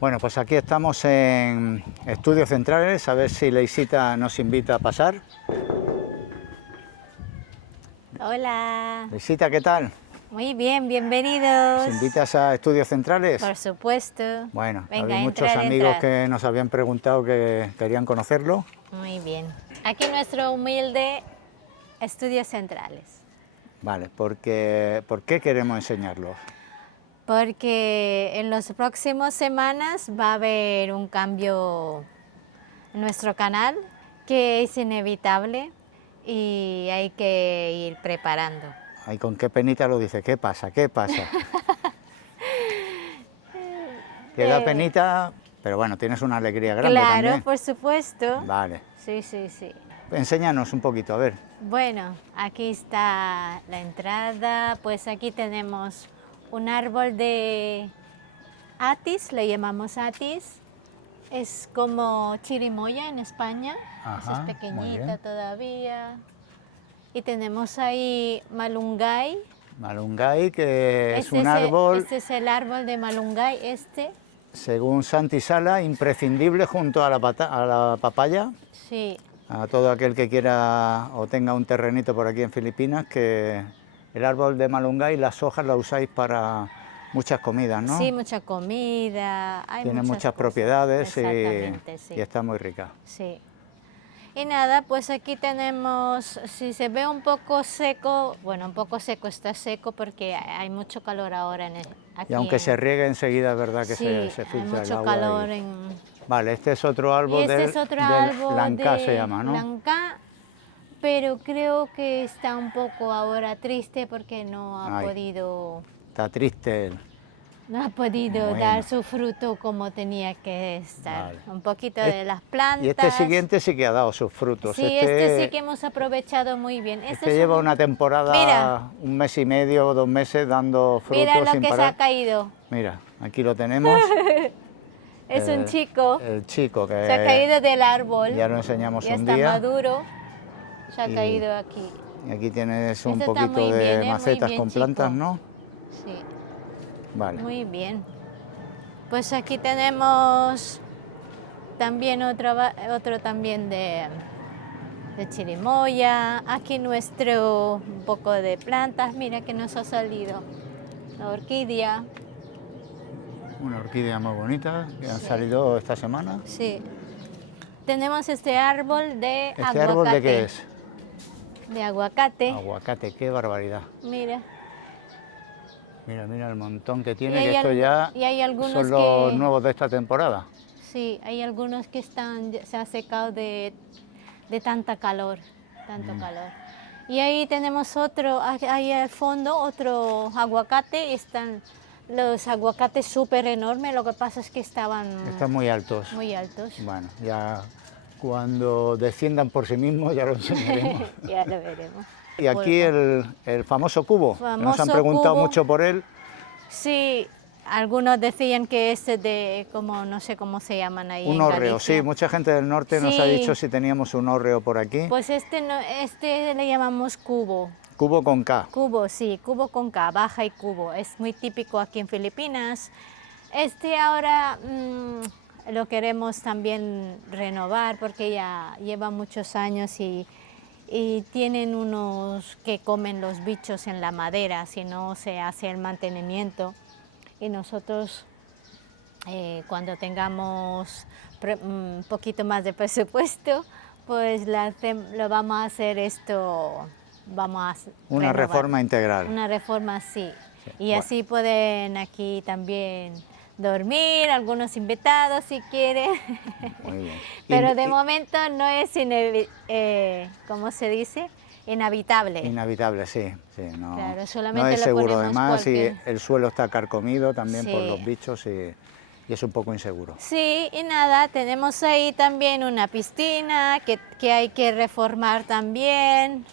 Bueno, pues aquí estamos en Estudios Centrales, a ver si Leisita nos invita a pasar. Hola. Leisita, ¿qué tal? Muy bien, bienvenidos. ¿Nos invitas a Estudios Centrales? Por supuesto. Bueno, Venga, había muchos amigos entrar. que nos habían preguntado que querían conocerlo. Muy bien. Aquí nuestro humilde Estudios Centrales. Vale, ¿por qué queremos enseñarlos? Porque en las próximas semanas va a haber un cambio en nuestro canal que es inevitable y hay que ir preparando. Ay, ¿con qué penita lo dice? ¿Qué pasa? ¿Qué pasa? Te da penita, pero bueno, tienes una alegría grande Claro, también. por supuesto. Vale. Sí, sí, sí. Enséñanos un poquito, a ver. Bueno, aquí está la entrada, pues aquí tenemos un árbol de atis, le llamamos atis, es como chirimoya en España, Ajá, esa es muy pequeñita bien. todavía. Y tenemos ahí malungay. Malungay, que es Este un árbol, este es el árbol de malungay, según Santi Sala, imprescindible junto a la papaya. Sí, A todo aquel que quiera o tenga un terrenito por aquí en Filipinas, que el árbol de malungay, las hojas las usáis para muchas comidas, ¿no? sí, mucha comida, hay Tiene muchas cosas. propiedades Exactamente, sí. y está muy rica. Sí. Y nada, pues aquí tenemos, si se ve un poco seco, bueno, un poco seco, está seco porque hay mucho calor ahora aquí. Y aunque se riegue enseguida, es verdad que Sí, se hay filtra el mucho agua. calor Vale, este es otro Y árbol este es otro del árbol Lancá, se de llama, ¿no? Lancá, pero creo que está un poco ahora triste porque Ay, está triste él. no ha podido Bueno. dar su fruto como tenía que estar. Vale. Un poquito de las plantas. Y este siguiente sí que ha dado sus frutos. Sí, este sí que hemos aprovechado muy bien. Este lleva una temporada, Mira, un mes y medio o 2 meses dando frutos mira lo sin que se parar. ha caído. Mira, aquí lo tenemos. Es un chico. El chico que Se ha caído del árbol. ya lo enseñamos Ya un está día. maduro. Se ha Y- caído aquí. Y aquí tienes un Este está poquito muy de bien, muy macetas bien, con plantas, chico. ¿no? Sí, Vale. muy bien. Pues aquí tenemos también otro también de chirimoya. Aquí nuestro un poco de plantas. Mira que nos ha salido la orquídea. Una orquídea muy bonita que han Sí. salido esta semana. Sí. Tenemos este árbol de ¿Este aguacate. árbol de qué es? De aguacate. Aguacate, qué barbaridad. Mira. Mira, mira el montón que tiene, Y hay que esto ya y hay algunos son los que- nuevos de esta temporada. Sí, hay algunos que se ha secado de tanta calor, tanto calor. Y ahí tenemos otro, ahí al fondo, otro aguacate. Están los aguacates súper enormes, lo que pasa es que estaban Están muy altos. muy altos. Bueno, ya cuando desciendan por sí mismos ya lo enseñaremos. Ya lo veremos. Y aquí el famoso cubo, que nos han Famoso preguntado cubo. mucho por él. Sí, algunos decían que este de, como no sé cómo se llaman ahí Un en hórreo, Galicia. sí, mucha gente del norte nos ha Sí. dicho si teníamos un hórreo por aquí. Pues este le llamamos cubo. Cubo con K. Cubo, sí, cubo con K, baja y cubo. Es muy típico aquí en Filipinas. Este ahora lo queremos también renovar porque ya lleva muchos años y tienen unos que comen los bichos en la madera si no se hace el mantenimiento. Y nosotros cuando tengamos un poquito más de presupuesto, pues lo vamos a hacer esto, vamos a Una renovar. reforma integral. Una reforma, sí. Y bueno. así pueden aquí también dormir, algunos invitados si quieren. Muy bien. Pero de momento no es, ¿cómo se dice? Inhabitable. Inhabitable, sí. No, Claro, no solamente es le seguro ponemos además y cualquier- el suelo está carcomido también por Sí. los bichos y es un poco inseguro. Sí, y nada, tenemos ahí también una piscina que hay que reformar también.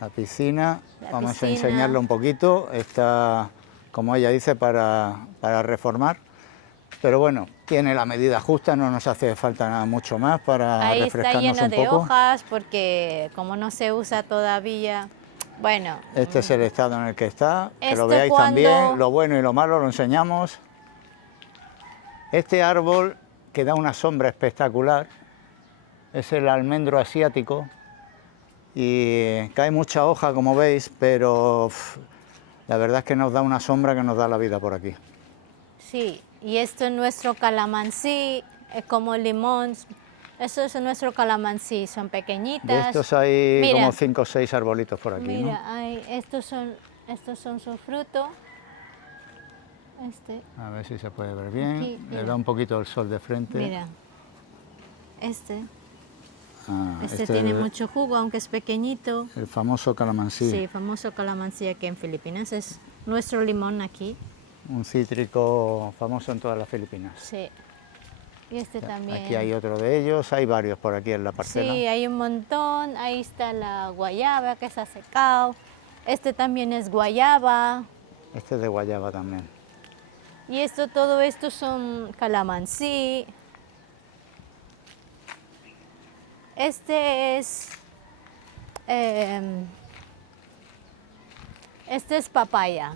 La piscina, vamos a piscina. enseñarlo un poquito, está, como ella dice, para reformar, pero bueno, tiene la medida justa, no nos hace falta nada mucho más para Ahí está refrescarnos lleno un de poco. hojas porque como no se usa todavía, bueno. Este es el estado en el que está, que lo Esto veáis cuando- también, lo bueno y lo malo lo enseñamos. Este árbol que da una sombra espectacular es el almendro asiático y cae mucha hoja, como veis, pero la verdad es que nos da una sombra que nos da la vida por aquí. Sí, y esto es nuestro calamansi, es como limón. Esto es nuestro calamansi, son pequeñitas. De estos hay Mira, como 5 o 6 arbolitos por aquí, mira, ¿no? estos son su fruto. A ver si se puede ver bien. Aquí, Le mira. da un poquito el sol de frente. Mira, Ah, este este tiene es mucho jugo, aunque es pequeñito. el famoso calamansi. Sí, famoso calamansi aquí en Filipinas. Es nuestro limón aquí. Un cítrico famoso en todas las Filipinas. Sí. Y este también. Aquí hay otro de ellos, hay varios por aquí en la parcela. Sí, hay un montón. Ahí está la guayaba que se ha secado. Este también es guayaba. Este es de guayaba también. Y todo esto son calamansi. Este es papaya.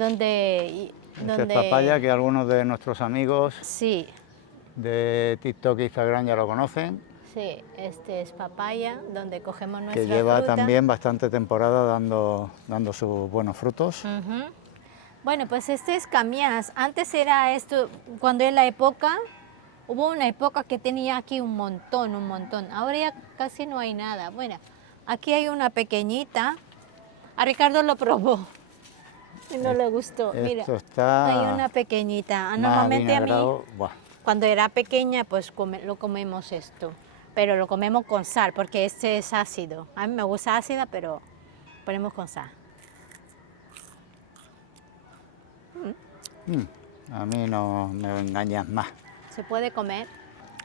Este es papaya, que algunos de nuestros amigos Sí, de TikTok e Instagram ya lo conocen, sí, este es papaya, donde cogemos nuestra que lleva fruta. también bastante temporada dando sus buenos frutos. Ujú. Bueno, pues este es camiás. Antes era esto, cuando en la época, hubo una época que tenía aquí un montón, un montón. Ahora ya casi no hay nada. Bueno, aquí hay una pequeñita. A Ricardo lo probó y no le gustó. Mira, Esto está hay una pequeñita. más Normalmente a mí, avinagrado. Buah, cuando era pequeña, pues lo comemos esto. Pero lo comemos con sal, porque este es ácido. A mí me gusta ácida, pero ponemos con sal. a mí no me engañas más. Se puede comer.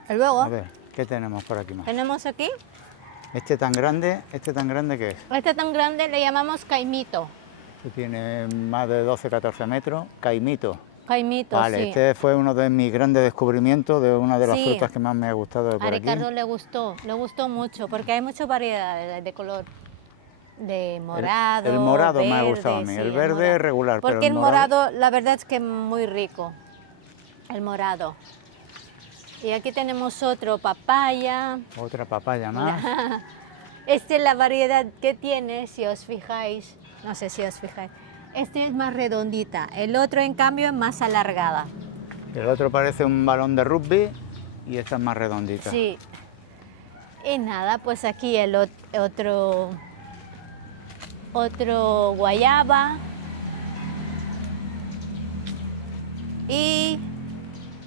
Y luego A ver, ¿qué tenemos por aquí más? tenemos aquí, Este tan grande ¿qué es? este tan grande le llamamos caimito. Este tiene más de 12-14 metros, caimito. Caimito, Vale, sí. este fue uno de mis grandes descubrimientos de una de las Sí. frutas que más me ha gustado de A por aquí. Ricardo le gustó mucho, porque hay muchas variedades de color. De morado, el morado me ha verde, gustado a mí, sí, el verde morado. es regular, pero Porque el el morado, la verdad es que es muy rico, el morado. Y aquí tenemos otro, papaya. Otra papaya más. Esta es la variedad que tiene, si os fijáis, no sé si os fijáis. Este es más redondita, el otro en cambio es más alargada. El otro parece un balón de rugby y esta es más redondita. Sí. Y nada, pues aquí el otro guayaba. Y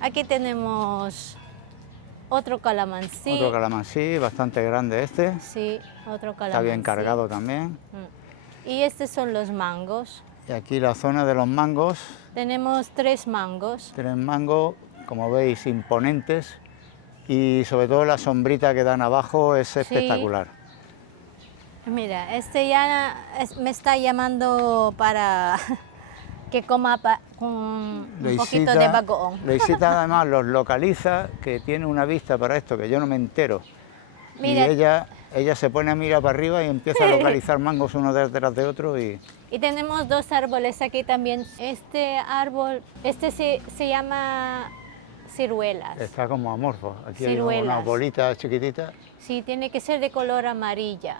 aquí tenemos otro calamansi. Otro calamansi, bastante grande este. Sí, otro calamansi. Está bien cargado también. Y estos son los mangos. Y aquí la zona de los mangos. Tenemos 3 mangos. 3 mangos, como veis, imponentes. Y sobre todo la sombrita que dan abajo es espectacular. Mira, este ya me está llamando para que coma con un poquito de bagoong. Leisita además los localiza, que tiene una vista para esto, que yo no me entero. Mira. Y ella se pone a mirar para arriba y empieza a localizar mangos uno detrás de otro. Y tenemos 2 árboles aquí también. Este árbol, se llama ciruelas. está como amorfo. Aquí hay Ciruelas. unas bolitas chiquititas. Sí, tiene que ser de color amarilla.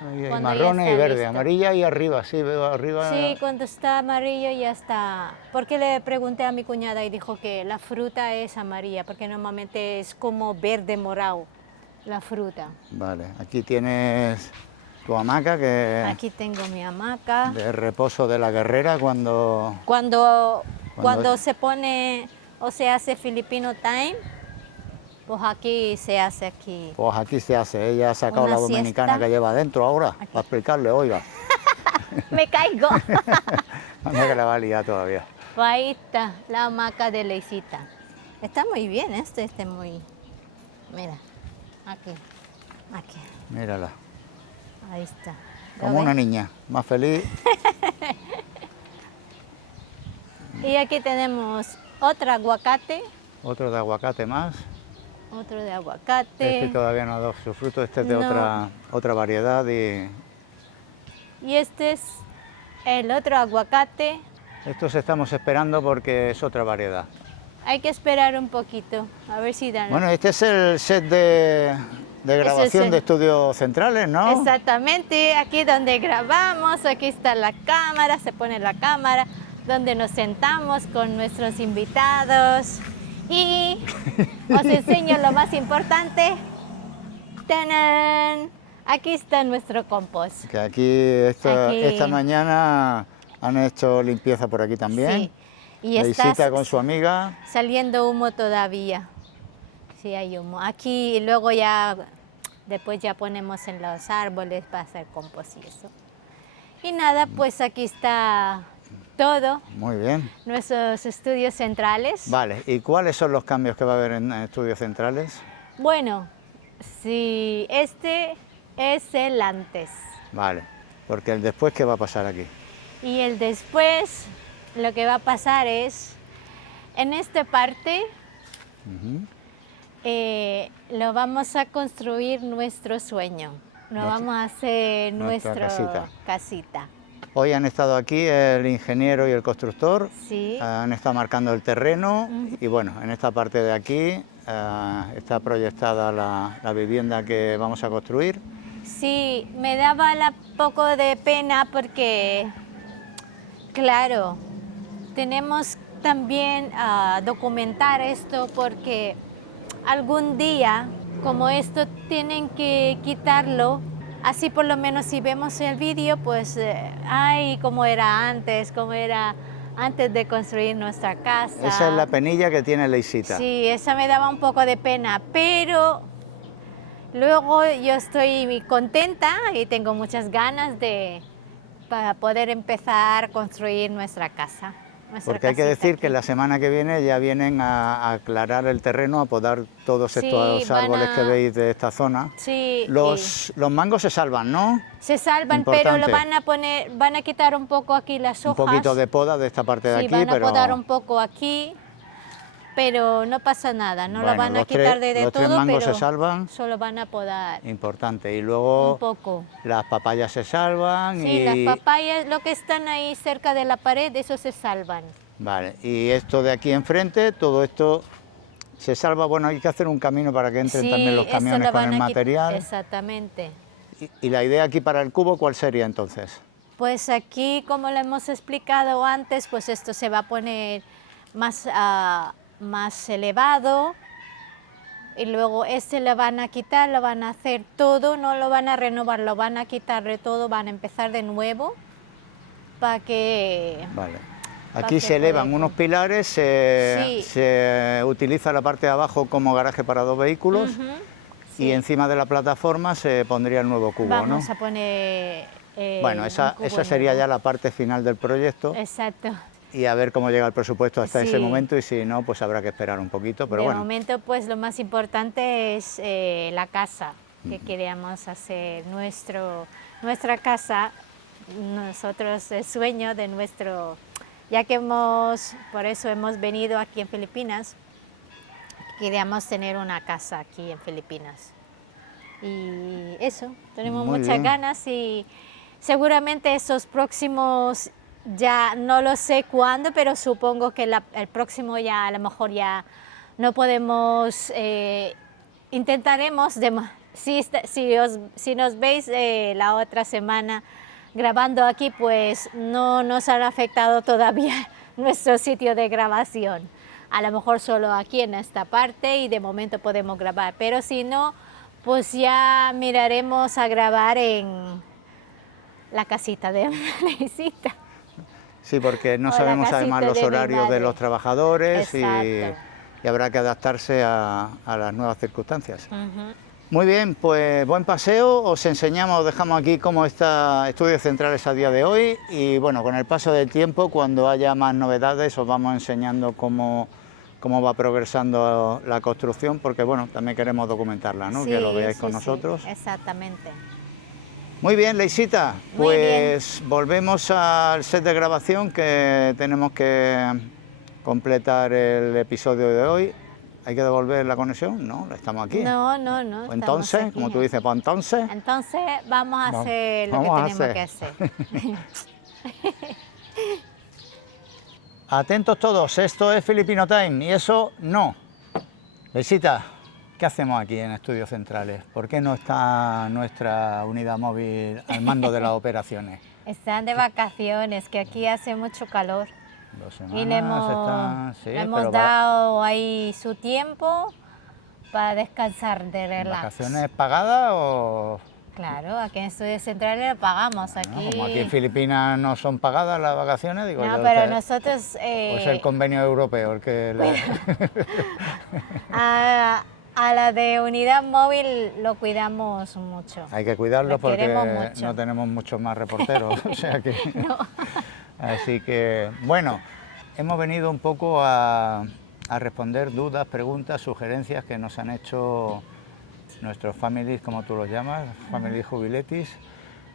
Ahí hay Cuando ya marrones y está verde, listo. amarilla y arriba, sí, veo arriba. Sí, cuando está amarillo ya está. Porque le pregunté a mi cuñada y dijo que la fruta es amarilla, porque normalmente es como verde morado la fruta. Vale, aquí tienes tu hamaca, que Aquí tengo mi hamaca. de reposo de la guerrera cuando Cuando se pone o se hace Filipino time, pues aquí se hace aquí. Pues aquí se hace. Ella ha sacado Una la dominicana siesta. que lleva adentro ahora, Aquí. para explicarle, oiga. Me caigo. Anda que la va a liar todavía. Ahí está la hamaca de Leisita. Está muy bien este muy... Mira, aquí. Mírala, Ahí está. ¿Lo como ves? una niña, más feliz. Y aquí tenemos otro aguacate. Otro de aguacate más. Otro de aguacate. Este todavía no ha dado su fruto, este es de No. otra variedad. Y este es el otro aguacate. Estos estamos esperando porque es otra variedad. Hay que esperar un poquito, a ver si dan. Bueno, este es el set de grabación de Estudios Centrales, ¿no? Exactamente, aquí donde grabamos, aquí está la cámara, se pone la cámara, donde nos sentamos con nuestros invitados y os enseño lo más importante. ¡Tanán! Aquí está nuestro compost. Que aquí esta mañana han hecho limpieza por aquí también. Sí. Y la está visita con su amiga. saliendo humo todavía. Sí, hay humo. Aquí y luego ya, después ya ponemos en los árboles para hacer compost y eso. Y nada, pues aquí está todo. Muy bien. Nuestros estudios centrales. Vale, ¿y cuáles son los cambios que va a haber en Estudios Centrales? Bueno, sí, este es el antes. Vale, porque el después, ¿qué va a pasar aquí? Y el después, lo que va a pasar es, en esta parte, lo vamos a construir nuestro sueño. Lo vamos a hacer nuestra casita. Hoy han estado aquí el ingeniero y el constructor, Sí. Han estado marcando el terreno y bueno, en esta parte de aquí está proyectada la vivienda que vamos a construir. Sí, me daba poco de pena porque, claro, tenemos también documentar esto porque algún día, como esto, tienen que quitarlo. Así por lo menos si vemos el vídeo, pues, ay, cómo era antes de construir nuestra casa. Esa es la penilla que tiene Leisita. Sí, esa me daba un poco de pena, pero luego yo estoy contenta y tengo muchas ganas para poder empezar a construir nuestra casa. Porque hay que decir que la semana que viene ya vienen a aclarar el terreno, a podar todos estos árboles que veis de esta zona. Sí. Los mangos se salvan, ¿no? Se salvan, pero lo van a quitar un poco aquí las hojas. Un poquito de poda de esta parte de aquí, van a podar un poco aquí, pero no pasa nada, no lo van a quitar de todo, los tres mangos pero se salvan. solo van a podar. Importante. Y luego un poco. Las papayas se salvan. Sí, las papayas, lo que están ahí cerca de la pared, eso se salvan. Vale, y esto de aquí enfrente, todo esto se salva. Bueno, hay que hacer un camino para que entren también los camiones con el material. Exactamente. ¿Y la idea aquí para el cubo cuál sería entonces? Pues aquí, como lo hemos explicado antes, pues esto se va a poner más elevado y luego este lo van a quitar, lo van a hacer todo, no lo van a renovar, lo van a quitar de todo, van a empezar de nuevo para que... Vale. Aquí se elevan unos pilares, se utiliza la parte de abajo como garaje para dos vehículos y encima de la plataforma se pondría el nuevo cubo, Vamos a poner... bueno, esa sería ya la parte final del proyecto. Exacto. Y a ver cómo llega el presupuesto hasta ese momento y si no, pues habrá que esperar un poquito, pero bueno. De momento, pues lo más importante es la casa que queríamos hacer, nuestra casa, nosotros el sueño de nuestro... Ya que por eso hemos venido aquí en Filipinas, queríamos tener una casa aquí en Filipinas. Y eso, tenemos muchas ganas y seguramente esos próximos, ya no lo sé cuándo, pero supongo que el próximo ya a lo mejor ya no podemos, intentaremos, si nos veis la otra semana, grabando aquí, pues no nos han afectado todavía nuestro sitio de grabación. A lo mejor solo aquí en esta parte y de momento podemos grabar, pero si no, pues ya miraremos a grabar en la casita de Leisita. Sí, porque no sabemos además los horarios de los trabajadores y habrá que adaptarse a las nuevas circunstancias. Muy bien, pues buen paseo, os enseñamos, os dejamos aquí cómo está Estudios Centrales a día de hoy y bueno, con el paso del tiempo, cuando haya más novedades, os vamos enseñando cómo va progresando la construcción, porque bueno, también queremos documentarla, ¿no? Que lo veáis con nosotros. Exactamente. Muy bien, Leisita, pues volvemos al set de grabación que tenemos que completar el episodio de hoy. ¿Hay que devolver la conexión? No, estamos aquí. No. Pues entonces, como tú dices, pues entonces... Entonces vamos a hacer lo que tenemos que hacer. Atentos todos, esto es Filipino Time y eso no. Leisita, ¿qué hacemos aquí en Estudios Centrales? ¿Por qué no está nuestra unidad móvil al mando de las operaciones? Están de vacaciones, que aquí hace mucho calor. 2 semanas Y le hemos pero dado ahí su tiempo para descansar, de relax. ¿vacaciones pagadas o...? Claro, aquí en Estudios Centrales lo pagamos. Bueno, Aquí... como aquí en Filipinas no son pagadas las vacaciones, digo No, yo pero que... nosotros... O es el convenio europeo el que... a la de unidad móvil lo cuidamos mucho. Hay que cuidarlo Lo porque queremos mucho. no tenemos muchos más reporteros, o sea que... No. Así que, bueno, hemos venido un poco a responder dudas, preguntas, sugerencias que nos han hecho nuestros families, como tú los llamas, families jubiletis,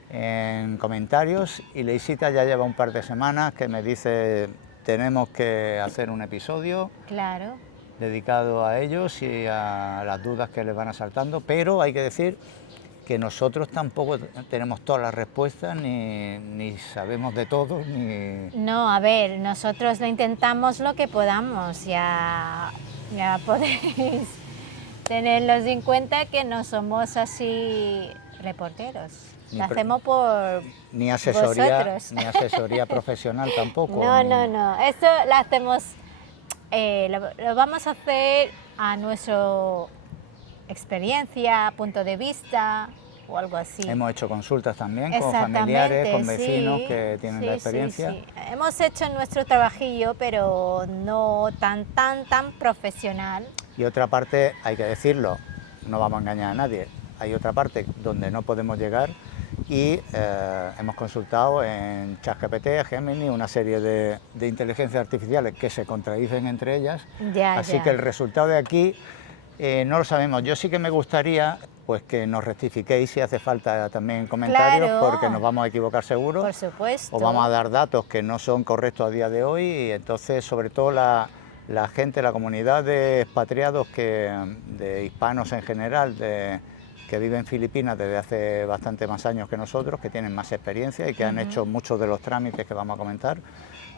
en comentarios, y Leisita ya lleva un par de semanas que me dice tenemos que hacer un episodio Claro. dedicado a ellos y a las dudas que les van asaltando, pero hay que decir que nosotros tampoco tenemos todas las respuestas, ni sabemos de todo, ni... No, a ver, nosotros lo intentamos lo que podamos, ya podéis tenerlos en cuenta que no somos así reporteros. Lo hacemos por ni asesoría, vosotros. ni asesoría profesional tampoco. No, esto lo hacemos, lo vamos a hacer a nuestra experiencia, punto de vista o algo así. Hemos hecho consultas también con familiares, con vecinos sí, que tienen la experiencia. Sí. Hemos hecho nuestro trabajillo, pero no tan profesional. Y otra parte, hay que decirlo, no vamos a engañar a nadie, hay otra parte donde no podemos llegar y hemos consultado en ChatGPT, Gemini, una serie de inteligencias artificiales que se contradicen entre ellas, así que el resultado de aquí no lo sabemos. Yo sí que me gustaría pues que nos rectifiquéis si hace falta también en comentarios, claro, porque nos vamos a equivocar seguro. Por supuesto. O vamos a dar datos que no son correctos a día de hoy y entonces sobre todo la gente, la comunidad de expatriados, de hispanos en general, que viven en Filipinas desde hace bastante más años que nosotros, que tienen más experiencia y que han hecho muchos de los trámites que vamos a comentar,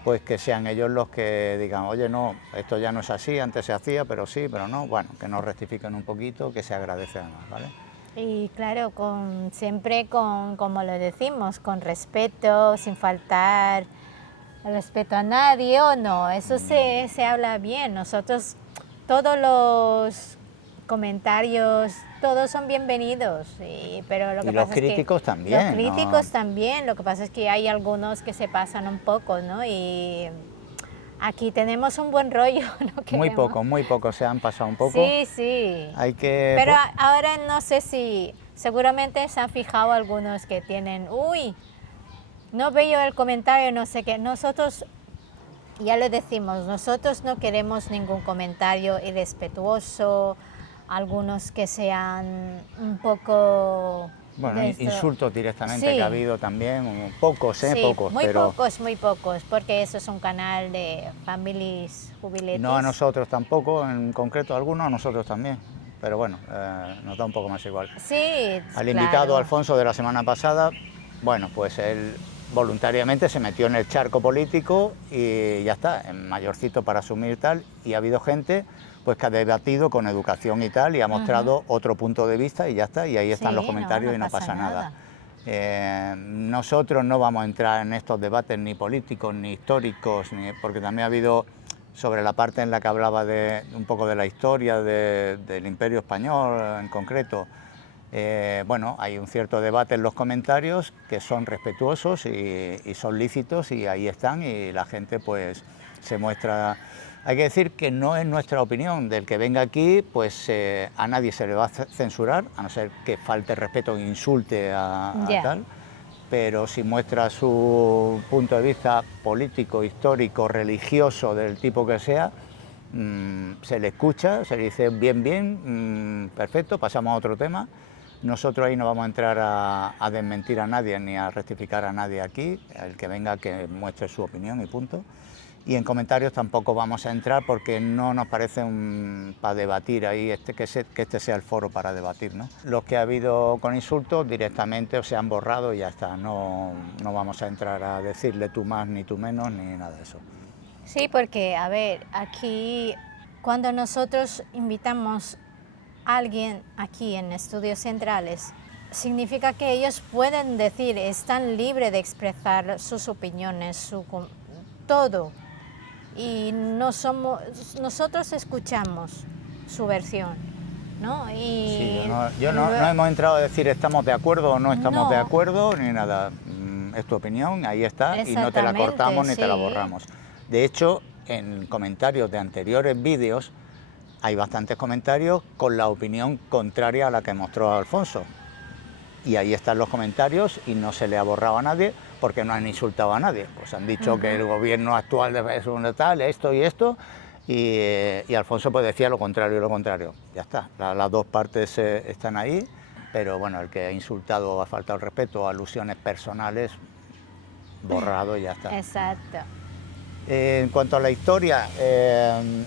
pues que sean ellos los que digan, oye, no, esto ya no es así, antes se hacía, pero sí, pero no, bueno, que nos rectifiquen un poquito, que se agradece además, ¿vale? Y claro, siempre como lo decimos, con respeto, sin faltar respeto a nadie o no, eso se habla bien. Nosotros, todos los comentarios, todos son bienvenidos, pero lo que pasa los críticos es que también. Los críticos también, lo que pasa es que hay algunos que se pasan un poco, ¿no? Y aquí tenemos un buen rollo, ¿no? Muy poco, se han pasado un poco. Sí. Hay que... Pero ahora no sé si, seguramente se han fijado algunos que tienen, uy, no veo el comentario, no sé qué. Nosotros, ya lo decimos, nosotros no queremos ningún comentario irrespetuoso, algunos que sean un poco... Bueno, insultos directamente que ha habido también, pocos, pocos. Muy pocos, porque eso es un canal de families jubiletes. No a nosotros tampoco, en concreto algunos a nosotros también, pero bueno, nos da un poco más igual. Sí, Al invitado Alfonso de la semana pasada, bueno, pues él voluntariamente se metió en el charco político y ya está, en mayorcito para asumir tal, y ha habido gente pues que ha debatido con educación y tal y ha mostrado otro punto de vista y ya está, y ahí están los comentarios y no pasa nada. Nosotros no vamos a entrar en estos debates ni políticos ni históricos, porque también ha habido sobre la parte en la que hablaba un poco de la historia del Imperio Español en concreto. Bueno, hay un cierto debate en los comentarios que son respetuosos y son lícitos y ahí están y la gente pues se muestra. Hay que decir que no es nuestra opinión, del que venga aquí pues a nadie se le va a censurar, a no ser que falte respeto e insulte a tal, pero si muestra su punto de vista político, histórico, religioso, del tipo que sea, se le escucha, se le dice bien, perfecto, pasamos a otro tema. Nosotros ahí no vamos a entrar a desmentir a nadie ni a rectificar a nadie aquí, el que venga que muestre su opinión y punto. Y en comentarios tampoco vamos a entrar porque no nos parece para debatir ahí, que este sea el foro para debatir, ¿no? Los que ha habido con insultos directamente se han borrado y ya está, no vamos a entrar a decirle tú más ni tú menos ni nada de eso. Sí, porque, a ver, aquí cuando nosotros invitamos a alguien aquí en Estudios Centrales, significa que ellos pueden decir, están libres de expresar sus opiniones, todo. Y no somos, nosotros escuchamos su versión, ¿no? Sí, Y no hemos entrado a decir estamos de acuerdo o no estamos de no, acuerdo ni nada. Es tu opinión, ahí está, y no te la exactamente, cortamos ni te la sí. borramos. De hecho, en comentarios de anteriores vídeos hay bastantes comentarios con la opinión contraria a la que mostró Alfonso. Y ahí están los comentarios y no se le ha borrado a nadie porque no han insultado a nadie. Pues han dicho que el gobierno actual es un tal, esto y esto, y Alfonso pues decía lo contrario y lo contrario. Ya está, las dos partes están ahí, pero bueno, el que ha insultado o ha faltado el respeto, alusiones personales, borrado y ya está. Exacto. En cuanto a la historia,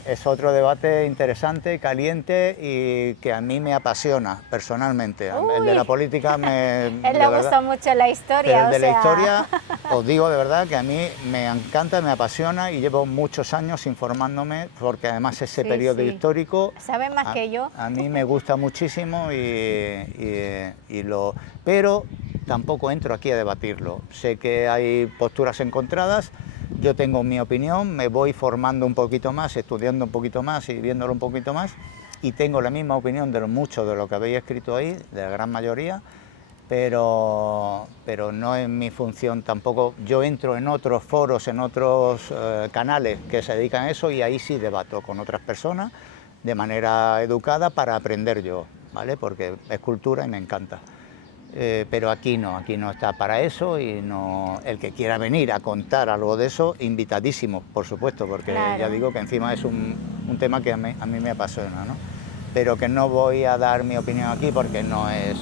es otro debate interesante, caliente y que a mí me apasiona personalmente. El de la Uy, política él de le verdad, gustó mucho la historia, pero el o de la sea, historia os digo de verdad que a mí me encanta, me apasiona y llevo muchos años informándome porque además ese sí, periodo sí. histórico ¿Sabe más que yo? a mí me gusta muchísimo pero tampoco entro aquí a debatirlo. Sé que hay posturas encontradas. Yo tengo mi opinión, me voy formando un poquito más, estudiando un poquito más y viéndolo un poquito más, y tengo la misma opinión de mucho de lo que habéis escrito ahí, de la gran mayoría, pero no es mi función tampoco. Yo entro en otros foros, en otros canales que se dedican a eso y ahí sí debato con otras personas de manera educada para aprender yo, ¿vale? Porque es cultura y me encanta. Pero aquí no está para eso y no, el que quiera venir a contar algo de eso, invitadísimo, por supuesto, porque ya Claro. digo que encima es un tema que a mí me apasiona, ¿no? Pero que no voy a dar mi opinión aquí porque no es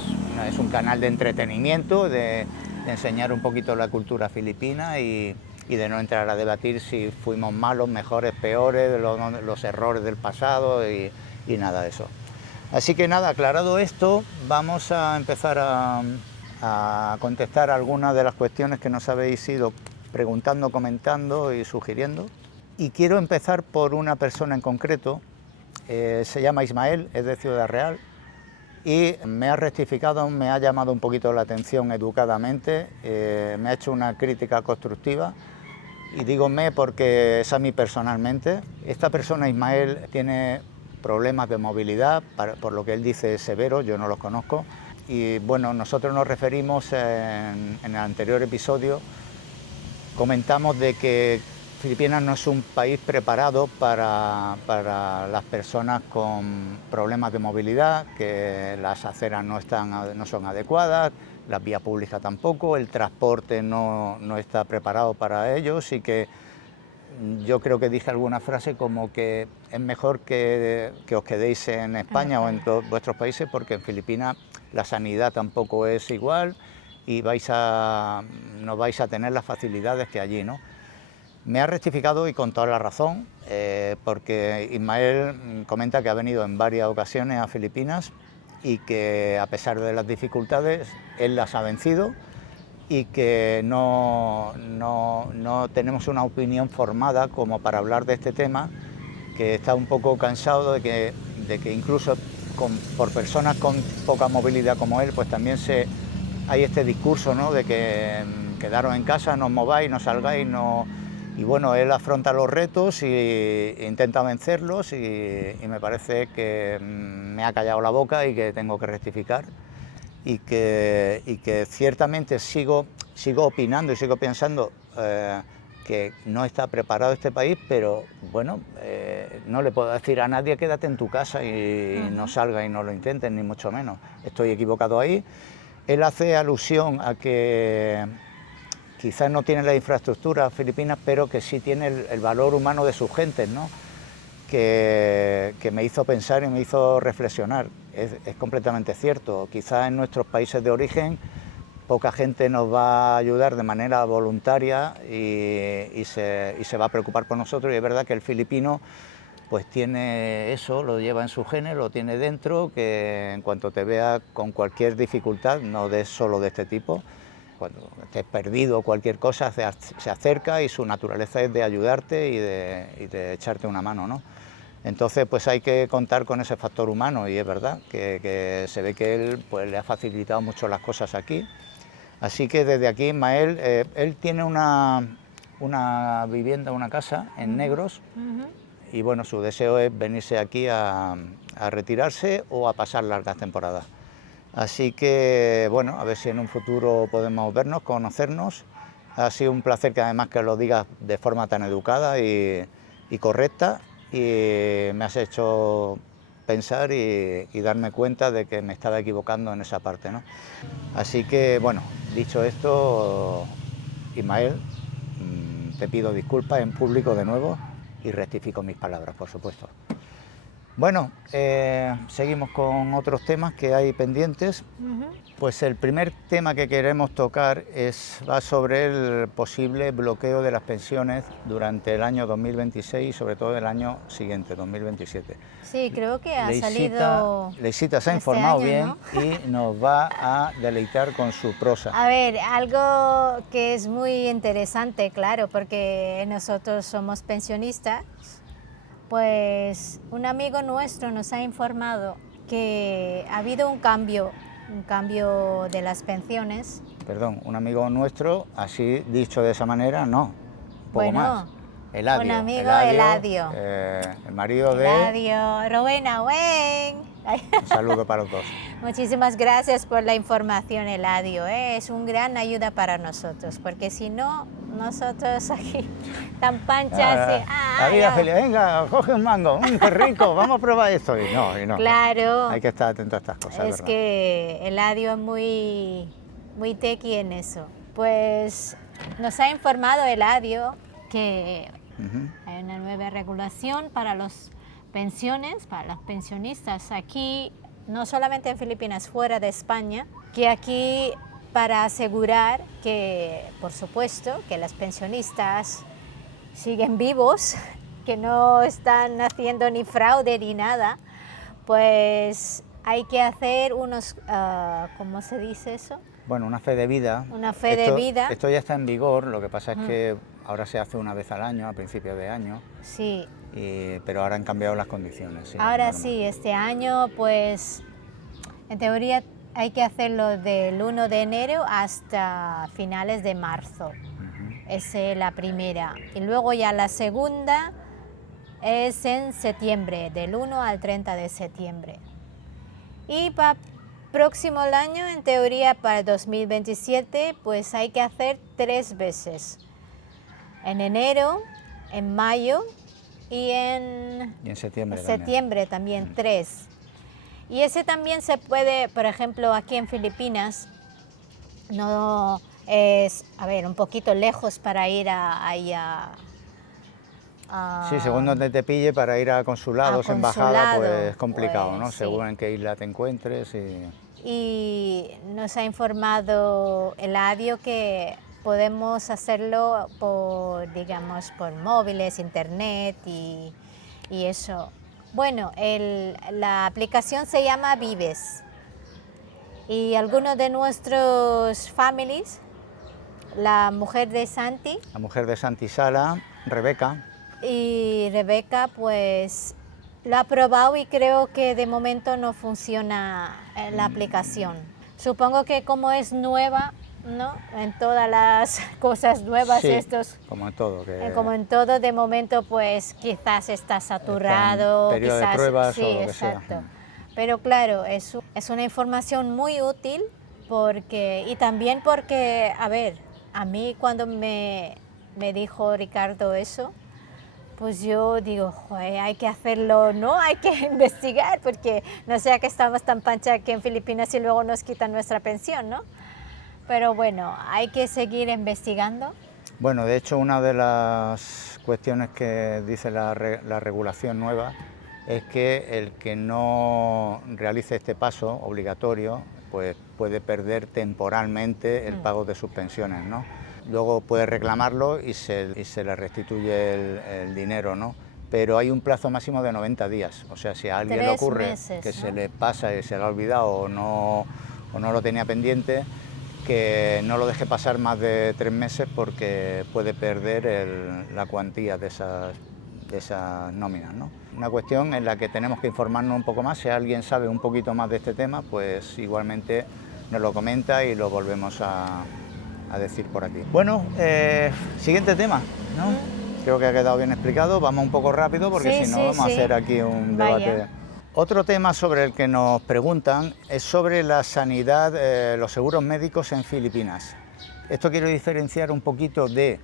un canal de entretenimiento, de enseñar un poquito la cultura filipina y de no entrar a debatir si fuimos malos, mejores, peores, los errores del pasado y nada de eso. Así que nada, aclarado esto, vamos a empezar a contestar algunas de las cuestiones que nos habéis ido preguntando, comentando y sugiriendo. Y quiero empezar por una persona en concreto, se llama Ismael, es de Ciudad Real, y me ha rectificado, me ha llamado un poquito la atención educadamente, me ha hecho una crítica constructiva. Y digo me porque es a mí personalmente. Esta persona, Ismael, tiene problemas de movilidad, por lo que él dice severo, yo no los conozco. Y bueno, nosotros nos referimos en el anterior episodio, comentamos de que Filipinas no es un país preparado para las personas con problemas de movilidad, que las aceras no son adecuadas, las vías públicas tampoco, el transporte no está preparado para ellos y que yo creo que dije alguna frase como que es mejor que os quedéis en España o en vuestros países porque en Filipinas la sanidad tampoco es igual y no vais a tener las facilidades que allí, ¿no? Me ha rectificado y con toda la razón, porque Ismael comenta que ha venido en varias ocasiones a Filipinas y que a pesar de las dificultades, él las ha vencido y que no tenemos una opinión formada como para hablar de este tema, que está un poco cansado de que incluso por personas con poca movilidad como él, pues también hay este discurso, ¿no?, de que quedaros en casa, no os mováis, no salgáis, no... Y bueno, él afronta los retos e intenta vencerlos y me parece que me ha callado la boca y que tengo que rectificar y que ciertamente sigo opinando y sigo pensando que no está preparado este país, pero bueno, no le puedo decir a nadie quédate en tu casa y no salga y no lo intentes, ni mucho menos. Estoy equivocado ahí. Él hace alusión a que quizás no tiene la infraestructura filipina, pero que sí tiene el valor humano de sus gentes, ¿no? Que me hizo pensar y me hizo reflexionar. Es completamente cierto. Quizás en nuestros países de origen poca gente nos va a ayudar de manera voluntaria y se va a preocupar por nosotros, y es verdad que el filipino pues tiene eso, lo lleva en su genes, lo tiene dentro, que en cuanto te vea con cualquier dificultad, no solo de este tipo, cuando estés perdido o cualquier cosa, se acerca y su naturaleza es de ayudarte y de echarte una mano, ¿no? Entonces, pues hay que contar con ese factor humano y es verdad que se ve que él pues, le ha facilitado mucho las cosas aquí. Así que desde aquí Ismael, él tiene una vivienda, una casa en Negros y bueno, su deseo es venirse aquí a retirarse o a pasar largas temporadas. Así que bueno, a ver si en un futuro podemos vernos, conocernos. Ha sido un placer que además que lo digas de forma tan educada y correcta, y me has hecho pensar y darme cuenta de que me estaba equivocando en esa parte, ¿no? Así que bueno, dicho esto, Ismael, te pido disculpas en público de nuevo y rectifico mis palabras, por supuesto. Bueno, seguimos con otros temas que hay pendientes. Pues el primer tema que queremos tocar va sobre el posible bloqueo de las pensiones durante el año 2026 y sobre todo el año siguiente, 2027. Sí, creo que ha salido... Leisita se ha este informado año, bien, ¿no? y nos va a deleitar con su prosa. A ver, algo que es muy interesante, claro, porque nosotros somos pensionistas, pues un amigo nuestro nos ha informado que ha habido un cambio de las pensiones. Perdón, un amigo nuestro, así dicho de esa manera, no, un poco más. Eladio, un amigo Eladio. El marido Eladio, Rowena, wen. Un saludo para los dos. Muchísimas gracias por la información, Eladio. Es una gran ayuda para nosotros, porque si no, nosotros aquí tan panchas. Venga, coge un mango, qué rico, vamos a probar esto. Y no. Claro. Hay que estar atento a estas cosas. Es que Eladio es muy tequi en eso. Pues nos ha informado Eladio que hay una nueva regulación para las pensiones, para los pensionistas aquí, no solamente en Filipinas, fuera de España, que aquí para asegurar que, por supuesto, que los pensionistas siguen vivos, que no están haciendo ni fraude ni nada, pues hay que hacer unos, ¿cómo se dice eso? Bueno, una fe de vida. Una fe de vida. Esto ya está en vigor, lo que pasa es que ahora se hace una vez al año, a principios de año. Sí. Pero ahora han cambiado las condiciones. Sí, ahora sí, este año pues en teoría hay que hacerlo del 1 de enero hasta finales de marzo. Esa es la primera. Y luego ya la segunda es en septiembre, del 1 al 30 de septiembre. Y para próximo año, en teoría para 2027, pues hay que hacer 3 veces. En enero, en mayo y en septiembre también 3. Y ese también se puede, por ejemplo, aquí en Filipinas, no es, a ver, un poquito lejos para ir allá. Sí, según donde te pille, para ir a consulados, embajadas, pues es complicado, pues, ¿no? sí. Según en qué isla te encuentres. Y nos ha informado Eladio que podemos hacerlo por, digamos, por móviles, internet y eso. Bueno, la aplicación se llama Vives. Y algunos de nuestros families, la mujer de Santi. La mujer de Santi Sala, Rebeca. Y Rebeca, pues lo ha probado y creo que de momento no funciona la aplicación. Supongo que como es nueva, ¿no? En todas las cosas nuevas, sí, como en todo. Como en todo, de momento, pues quizás está saturado. Periodo quizás, de pruebas sí, o lo que exacto. sea. Pero claro, es una información muy útil y también porque, a ver, a mí cuando me dijo Ricardo eso, pues yo digo, joder, hay que hacerlo, ¿no? Hay que investigar, porque no sea que estamos tan pancha aquí en Filipinas y luego nos quitan nuestra pensión, ¿no? Pero bueno, hay que seguir investigando. Bueno, de hecho, una de las cuestiones que dice la regulación nueva es que el que no realice este paso obligatorio, pues puede perder temporalmente el pago de sus pensiones, ¿no? Luego puede reclamarlo y se le restituye el dinero, ¿no? Pero hay un plazo máximo de 90 días, o sea, si a alguien le ocurre 3 meses, que ¿no? se le pasa y se le ha olvidado o no lo tenía pendiente, que no lo deje pasar más de 3 meses porque puede perder la cuantía de esas nóminas, ¿no? Una cuestión en la que tenemos que informarnos un poco más. Si alguien sabe un poquito más de este tema, pues igualmente nos lo comenta y lo volvemos a decir por aquí. Bueno, siguiente tema, ¿no? Creo que ha quedado bien explicado. Vamos un poco rápido porque si no vamos a hacer aquí un debate. Otro tema sobre el que nos preguntan es sobre la sanidad, los seguros médicos en Filipinas. Esto quiero diferenciar un poquito de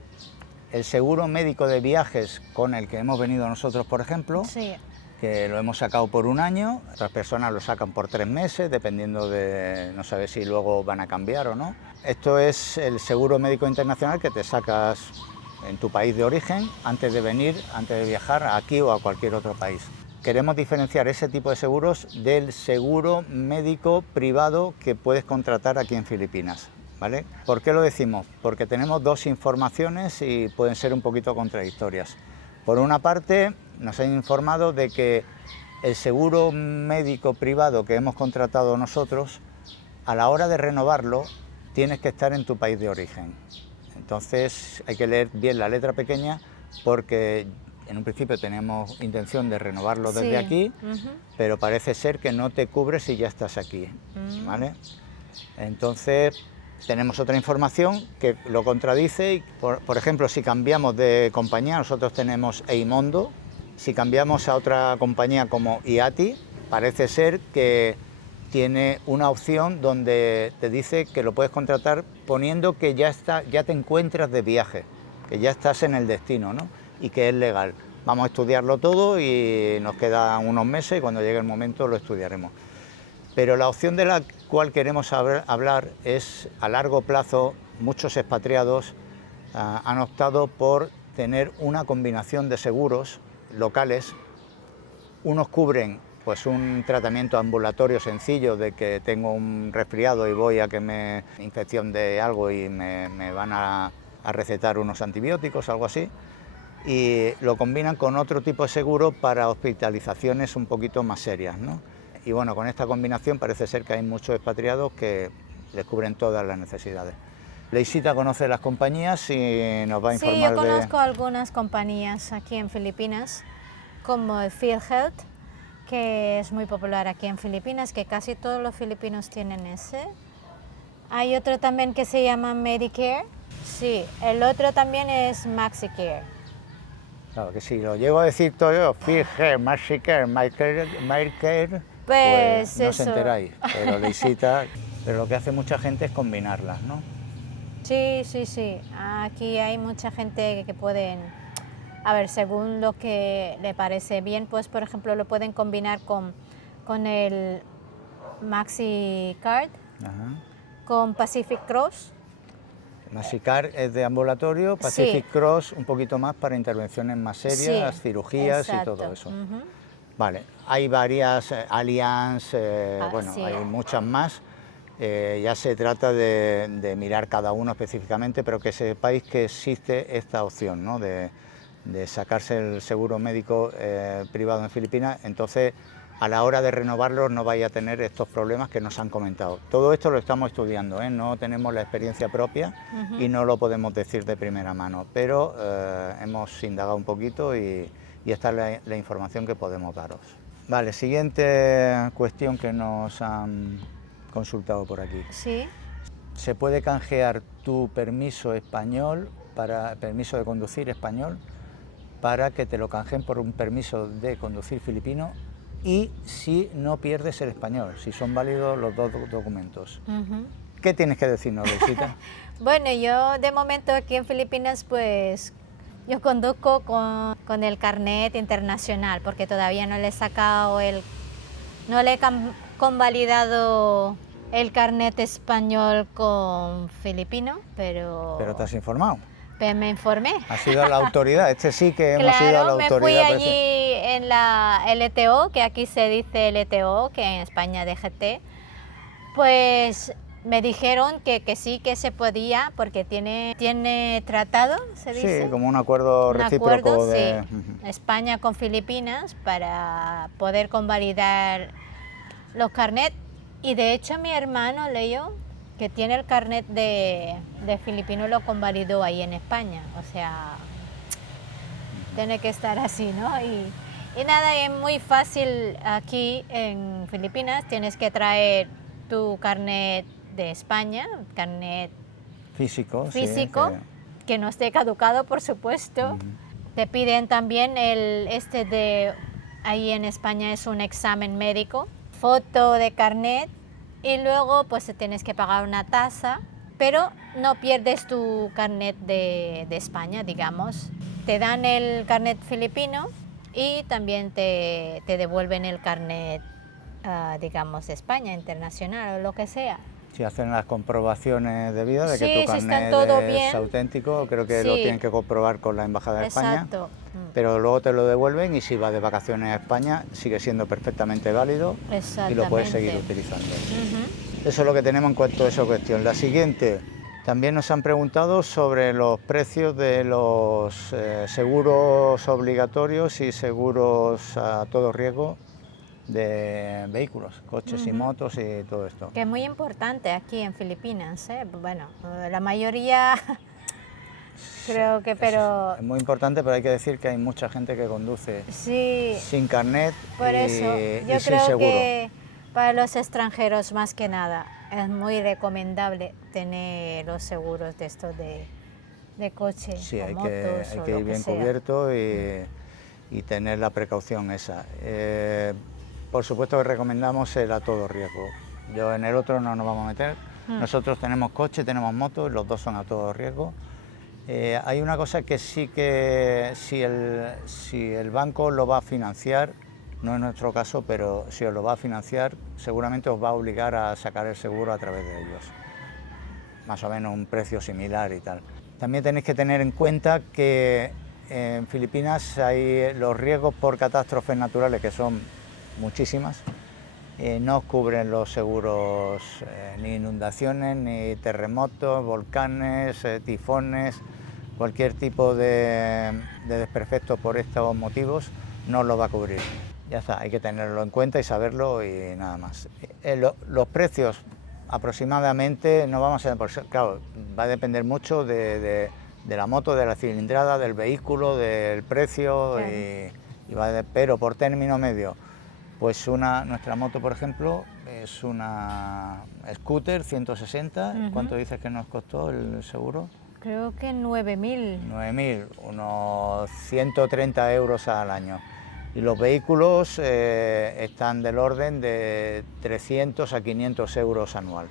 el seguro médico de viajes con el que hemos venido nosotros, por ejemplo, que lo hemos sacado por 1 año, otras personas lo sacan por 3 meses, dependiendo de, no sabes si luego van a cambiar o no. Esto es el seguro médico internacional que te sacas en tu país de origen antes de venir, antes de viajar aquí o a cualquier otro país. Queremos diferenciar ese tipo de seguros del seguro médico privado que puedes contratar aquí en Filipinas, ¿vale? ¿Por qué lo decimos? Porque tenemos 2 informaciones y pueden ser un poquito contradictorias. Por una parte, nos han informado de que el seguro médico privado que hemos contratado nosotros, a la hora de renovarlo, tienes que estar en tu país de origen. Entonces hay que leer bien la letra pequeña porque en un principio tenemos intención de renovarlo desde aquí, pero parece ser que no te cubre si ya estás aquí, ¿vale? Entonces tenemos otra información que lo contradice. Y por ejemplo, si cambiamos de compañía, nosotros tenemos Eimondo, si cambiamos a otra compañía como IATI, parece ser que tiene una opción donde te dice que lo puedes contratar poniendo que ya te encuentras de viaje, que ya estás en el destino, ¿no? Y que es legal. Vamos a estudiarlo todo y nos quedan unos meses y cuando llegue el momento lo estudiaremos. Pero la opción de la cual queremos hablar es, a largo plazo, muchos expatriados han optado por tener una combinación de seguros locales. Unos cubren pues un tratamiento ambulatorio sencillo de que tengo un resfriado y voy a que me infección de algo y me van a recetar unos antibióticos, algo así, y lo combinan con otro tipo de seguro para hospitalizaciones un poquito más serias, ¿no? Y bueno, con esta combinación parece ser que hay muchos expatriados que les cubren todas las necesidades. Leisita conoce las compañías y nos va a informar. Sí, yo conozco algunas compañías aquí en Filipinas, como el PhilHealth, que es muy popular aquí en Filipinas, que casi todos los filipinos tienen ese. Hay otro también que se llama Medicare. Sí, el otro también es MaxiCare. Claro que sí, lo llego a decir todo yo, PhilHealth, MaxiCare, Medicare, pues no eso. os enteráis, pero Leisita, pero lo que hace mucha gente es combinarlas, ¿no? Sí, sí, sí. Aquí hay mucha gente que pueden, a ver, según lo que le parece bien, pues por ejemplo lo pueden combinar con el MaxiCard, con Pacific Cross. MaxiCard es de ambulatorio, Pacific Cross un poquito más para intervenciones más serias, cirugías y todo eso. Vale, hay varias, Allianz, bueno, hay muchas más. Ya se trata de mirar cada uno específicamente, pero que sepáis que existe esta opción, ¿no? de sacarse el seguro médico privado en Filipinas. Entonces, a la hora de renovarlo no vais a tener estos problemas que nos han comentado. Todo esto lo estamos estudiando, ¿eh? No tenemos la experiencia propia y no lo podemos decir de primera mano, pero hemos indagado un poquito y esta es la información que podemos daros. Vale, siguiente cuestión que nos han consultado por aquí. Sí. ¿Se puede canjear tu permiso español, permiso de conducir español, para que te lo canjeen por un permiso de conducir filipino? Y si no pierdes el español, si son válidos los 2 documentos. ¿Qué tienes que decirnos, Leisita? Bueno, yo de momento aquí en Filipinas, pues yo conduzco con el carnet internacional, porque todavía no le he sacado no le he convalidado el carnet español con filipino, pero... ¿Pero te has informado? Me informé. ¿Has ido a la autoridad? Este sí que hemos ido a la autoridad. Me fui allí en la LTO, que aquí se dice LTO, que en España DGT. Pues me dijeron que sí, que se podía, porque tiene tratado, se dice. Sí, como un acuerdo recíproco de... España con Filipinas para poder convalidar los carnets. Y de hecho mi hermano leyó que tiene el carnet de filipino lo convalidó ahí en España, o sea, tiene que estar así, ¿no? Y nada, es muy fácil aquí en Filipinas, tienes que traer tu carnet de España, carnet Físico, físico, que no esté caducado, por supuesto. Te piden también ahí en España es un examen médico, foto de carnet y luego pues tienes que pagar una tasa, pero no pierdes tu carnet de España, digamos. Te dan el carnet filipino y también te devuelven el carnet, digamos, de España, internacional o lo que sea. Si hacen las comprobaciones debidas de que Sí, tu si está carnet todo es bien. auténtico, creo que Sí. lo tienen que comprobar con la Embajada de España. Exacto. Pero luego te lo devuelven y si vas de vacaciones a España sigue siendo perfectamente válido y lo puedes seguir utilizando. Eso es lo que tenemos en cuanto a esa cuestión. La siguiente, también nos han preguntado sobre los precios de los seguros obligatorios y seguros a todo riesgo de vehículos, coches y motos y todo esto. Que es muy importante aquí en Filipinas, ¿eh? Bueno, la mayoría creo que, pero... Es muy importante, pero hay que decir que hay mucha gente que conduce sí, sin carnet por y, eso y yo sin creo seguro. que para los extranjeros más que nada es muy recomendable tener los seguros de estos de coche Sí, o hay motos que o ir lo que bien sea. cubierto y tener la precaución esa. Por supuesto que recomendamos el a todo riesgo. Yo en el otro no nos vamos a meter. Nosotros tenemos coche, tenemos moto, los dos son a todo riesgo. Hay una cosa que sí que si el banco lo va a financiar, no es nuestro caso, pero si os lo va a financiar, seguramente os va a obligar a sacar el seguro a través de ellos. Más o menos un precio similar y tal. También tenéis que tener en cuenta que en Filipinas hay los riesgos por catástrofes naturales, que son muchísimas, no cubren los seguros ni inundaciones, ni terremotos, volcanes, tifones, cualquier tipo de desperfecto por estos motivos no lo va a cubrir. Ya está, hay que tenerlo en cuenta y saberlo y nada más. Los precios aproximadamente no vamos a... Claro, va a depender mucho de la moto, de la cilindrada, del vehículo, del precio, claro. Pero por término medio, pues nuestra moto, por ejemplo, es una scooter 160. ¿Cuánto dices que nos costó el seguro? Creo que 9.000. 9.000, unos 130 euros al año. Y los vehículos están del orden de 300 a 500 euros anual.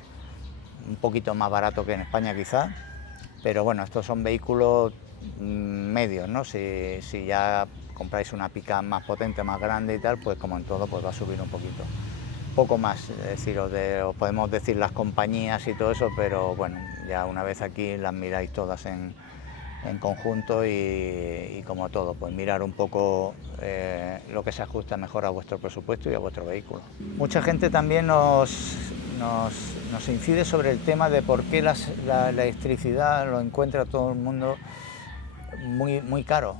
Un poquito más barato que en España quizá, pero bueno, estos son vehículos medios, ¿no? Si ya compráis una pick-up más potente, más grande y tal, pues como en todo, pues va a subir un poquito. Poco más, es decir, os podemos decir las compañías y todo eso, pero bueno, ya una vez aquí las miráis todas en conjunto y como todo, pues mirar un poco lo que se ajusta mejor a vuestro presupuesto y a vuestro vehículo. Mucha gente también nos incide sobre el tema de por qué la electricidad lo encuentra todo el mundo muy caro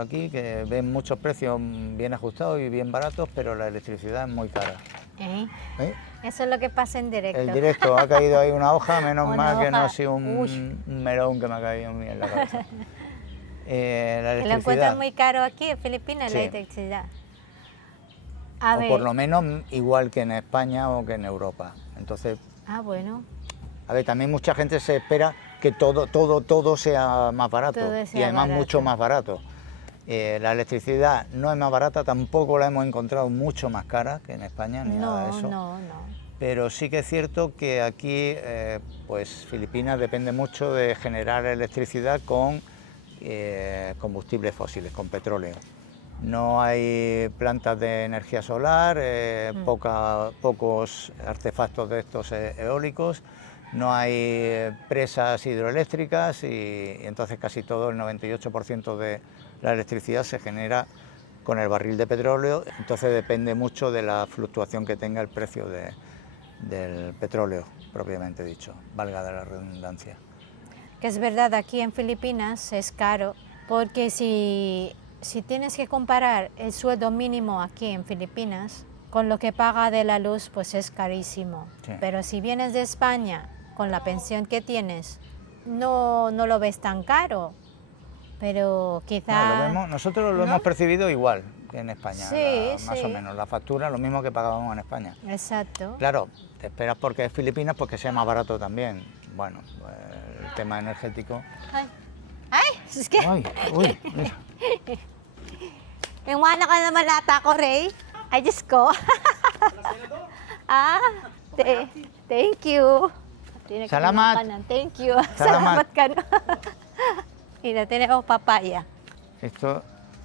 aquí, que ven muchos precios bien ajustados y bien baratos, pero la electricidad es muy cara. ¿Eh? Eso es lo que pasa en directo. El directo, ha caído ahí una hoja, menos mal que no ha sido un melón que me ha caído a mí en la cabeza. La electricidad. Lo encuentran muy caro aquí en Filipinas, sí. La electricidad. O por lo menos igual que en España o que en Europa. Entonces, bueno. A ver, también mucha gente se espera que todo sea más barato y además mucho más barato. La electricidad no es más barata, tampoco la hemos encontrado mucho más cara que en España, ni nada de eso. No. Pero sí que es cierto que aquí, pues Filipinas depende mucho de generar electricidad con combustibles fósiles, con petróleo. No hay plantas de energía solar, pocos artefactos de estos eólicos, no hay presas hidroeléctricas y entonces casi todo, el 98% de la electricidad se genera con el barril de petróleo, entonces depende mucho de la fluctuación que tenga el precio del petróleo, propiamente dicho, valga de la redundancia. Que es verdad, aquí en Filipinas es caro, porque si tienes que comparar el sueldo mínimo aquí en Filipinas con lo que paga de la luz, pues es carísimo. Sí. Pero si vienes de España con la pensión que tienes, no lo ves tan caro, pero quizá... Nosotros lo hemos percibido igual que en España, Sí, más o sí. menos, la factura, lo mismo que pagábamos en España. Exacto. Claro, te esperas porque es Filipinas, pues que sea más barato también. Bueno, el tema energético... Ay, es que... Ay, uy, mira. Yung mana ka naman ata ko, Ray. Ay, Diyos ko. Thank you. Salamat. Thank you. Salamat. Salamat ka na. Mira, tenemos papaya. Esto,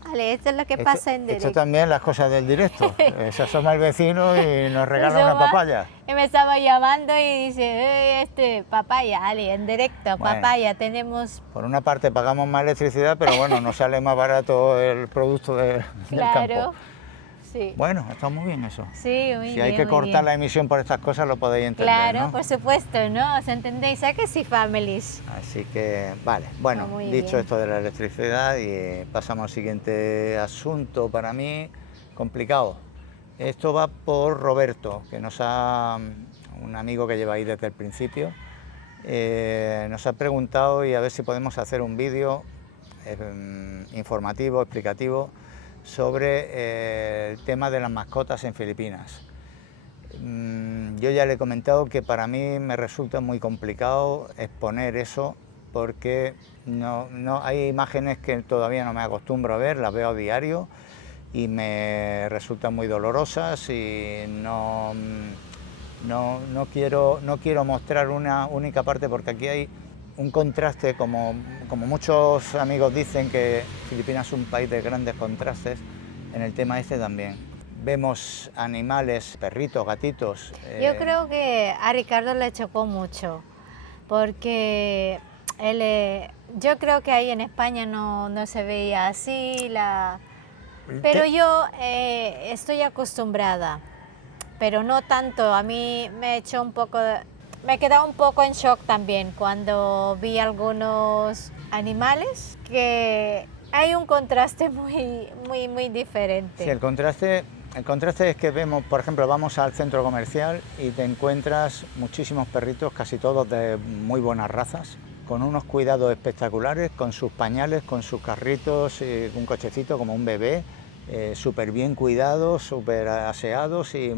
Vale, esto es lo que pasa en esto directo. también las cosas del directo. Se asoma el vecino y nos regala una papaya. Y me estaba llamando y dice, papaya, Ali, en directo, Bueno. papaya, tenemos... Por una parte pagamos más electricidad, pero bueno, nos sale más barato el producto del Claro, campo. sí. Bueno, está muy bien eso. Sí, muy Si bien, hay que muy cortar bien. la emisión por estas cosas, lo podéis entender, Claro, ¿no? por supuesto, ¿no? ¿Os entendéis? ¿A que sí, families? Así que, vale. Bueno, Muy dicho bien. esto de la electricidad, y pasamos al siguiente asunto, para mí complicado. Esto va por Roberto, que un amigo que lleva ahí desde el principio, nos ha preguntado y a ver si podemos hacer un vídeo informativo, explicativo, sobre el tema de las mascotas en Filipinas. Yo ya le he comentado que para mí me resulta muy complicado exponer eso porque no hay imágenes que todavía no me acostumbro a ver, las veo a diario y me resultan muy dolorosas y no quiero mostrar una única parte porque aquí hay un contraste, como muchos amigos dicen que Filipinas es un país de grandes contrastes, en el tema este también. Vemos animales, perritos, gatitos. Yo creo que a Ricardo le chocó mucho, porque yo creo que ahí en España no se veía así, pero yo estoy acostumbrada, pero no tanto. A mí me he quedado un poco en shock también cuando vi algunos animales que hay un contraste muy diferente. Sí, el contraste es que vemos, por ejemplo, vamos al centro comercial y te encuentras muchísimos perritos, casi todos de muy buenas razas, con unos cuidados espectaculares, con sus pañales, con sus carritos, un cochecito como un bebé, súper bien cuidados, súper aseados y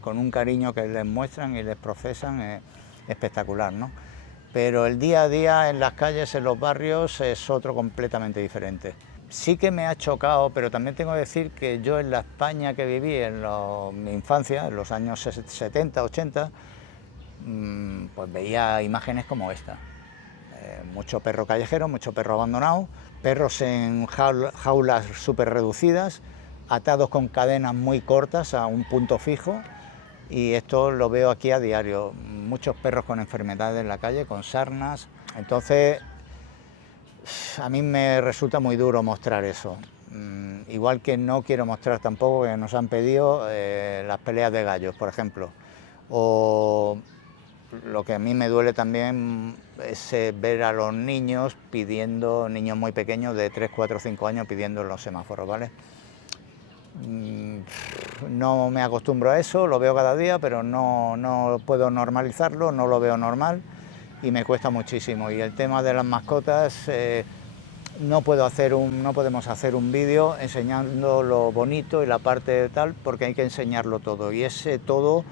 con un cariño que les muestran y les procesan espectacular, ¿no? Pero el día a día en las calles, en los barrios, es otro completamente diferente. Sí que me ha chocado, pero también tengo que decir que yo en la España que viví en mi infancia, en los años 70, 80, pues veía imágenes como esta. Mucho perro callejero, mucho perro abandonado, perros en jaulas súper reducidas, atados con cadenas muy cortas a un punto fijo, y esto lo veo aquí a diario. Muchos perros con enfermedades en la calle, con sarnas. Entonces, a mí me resulta muy duro mostrar eso. Igual que no quiero mostrar tampoco, que nos han pedido las peleas de gallos, por ejemplo. O lo que a mí me duele también es ver a los niños niños muy pequeños de 3, 4, 5 años pidiendo en los semáforos, ¿vale? No me acostumbro a eso, lo veo cada día, pero no puedo normalizarlo, no lo veo normal y me cuesta muchísimo. Y el tema de las mascotas, no podemos hacer un vídeo enseñando lo bonito y la parte tal, porque hay que enseñarlo todo, y ese todo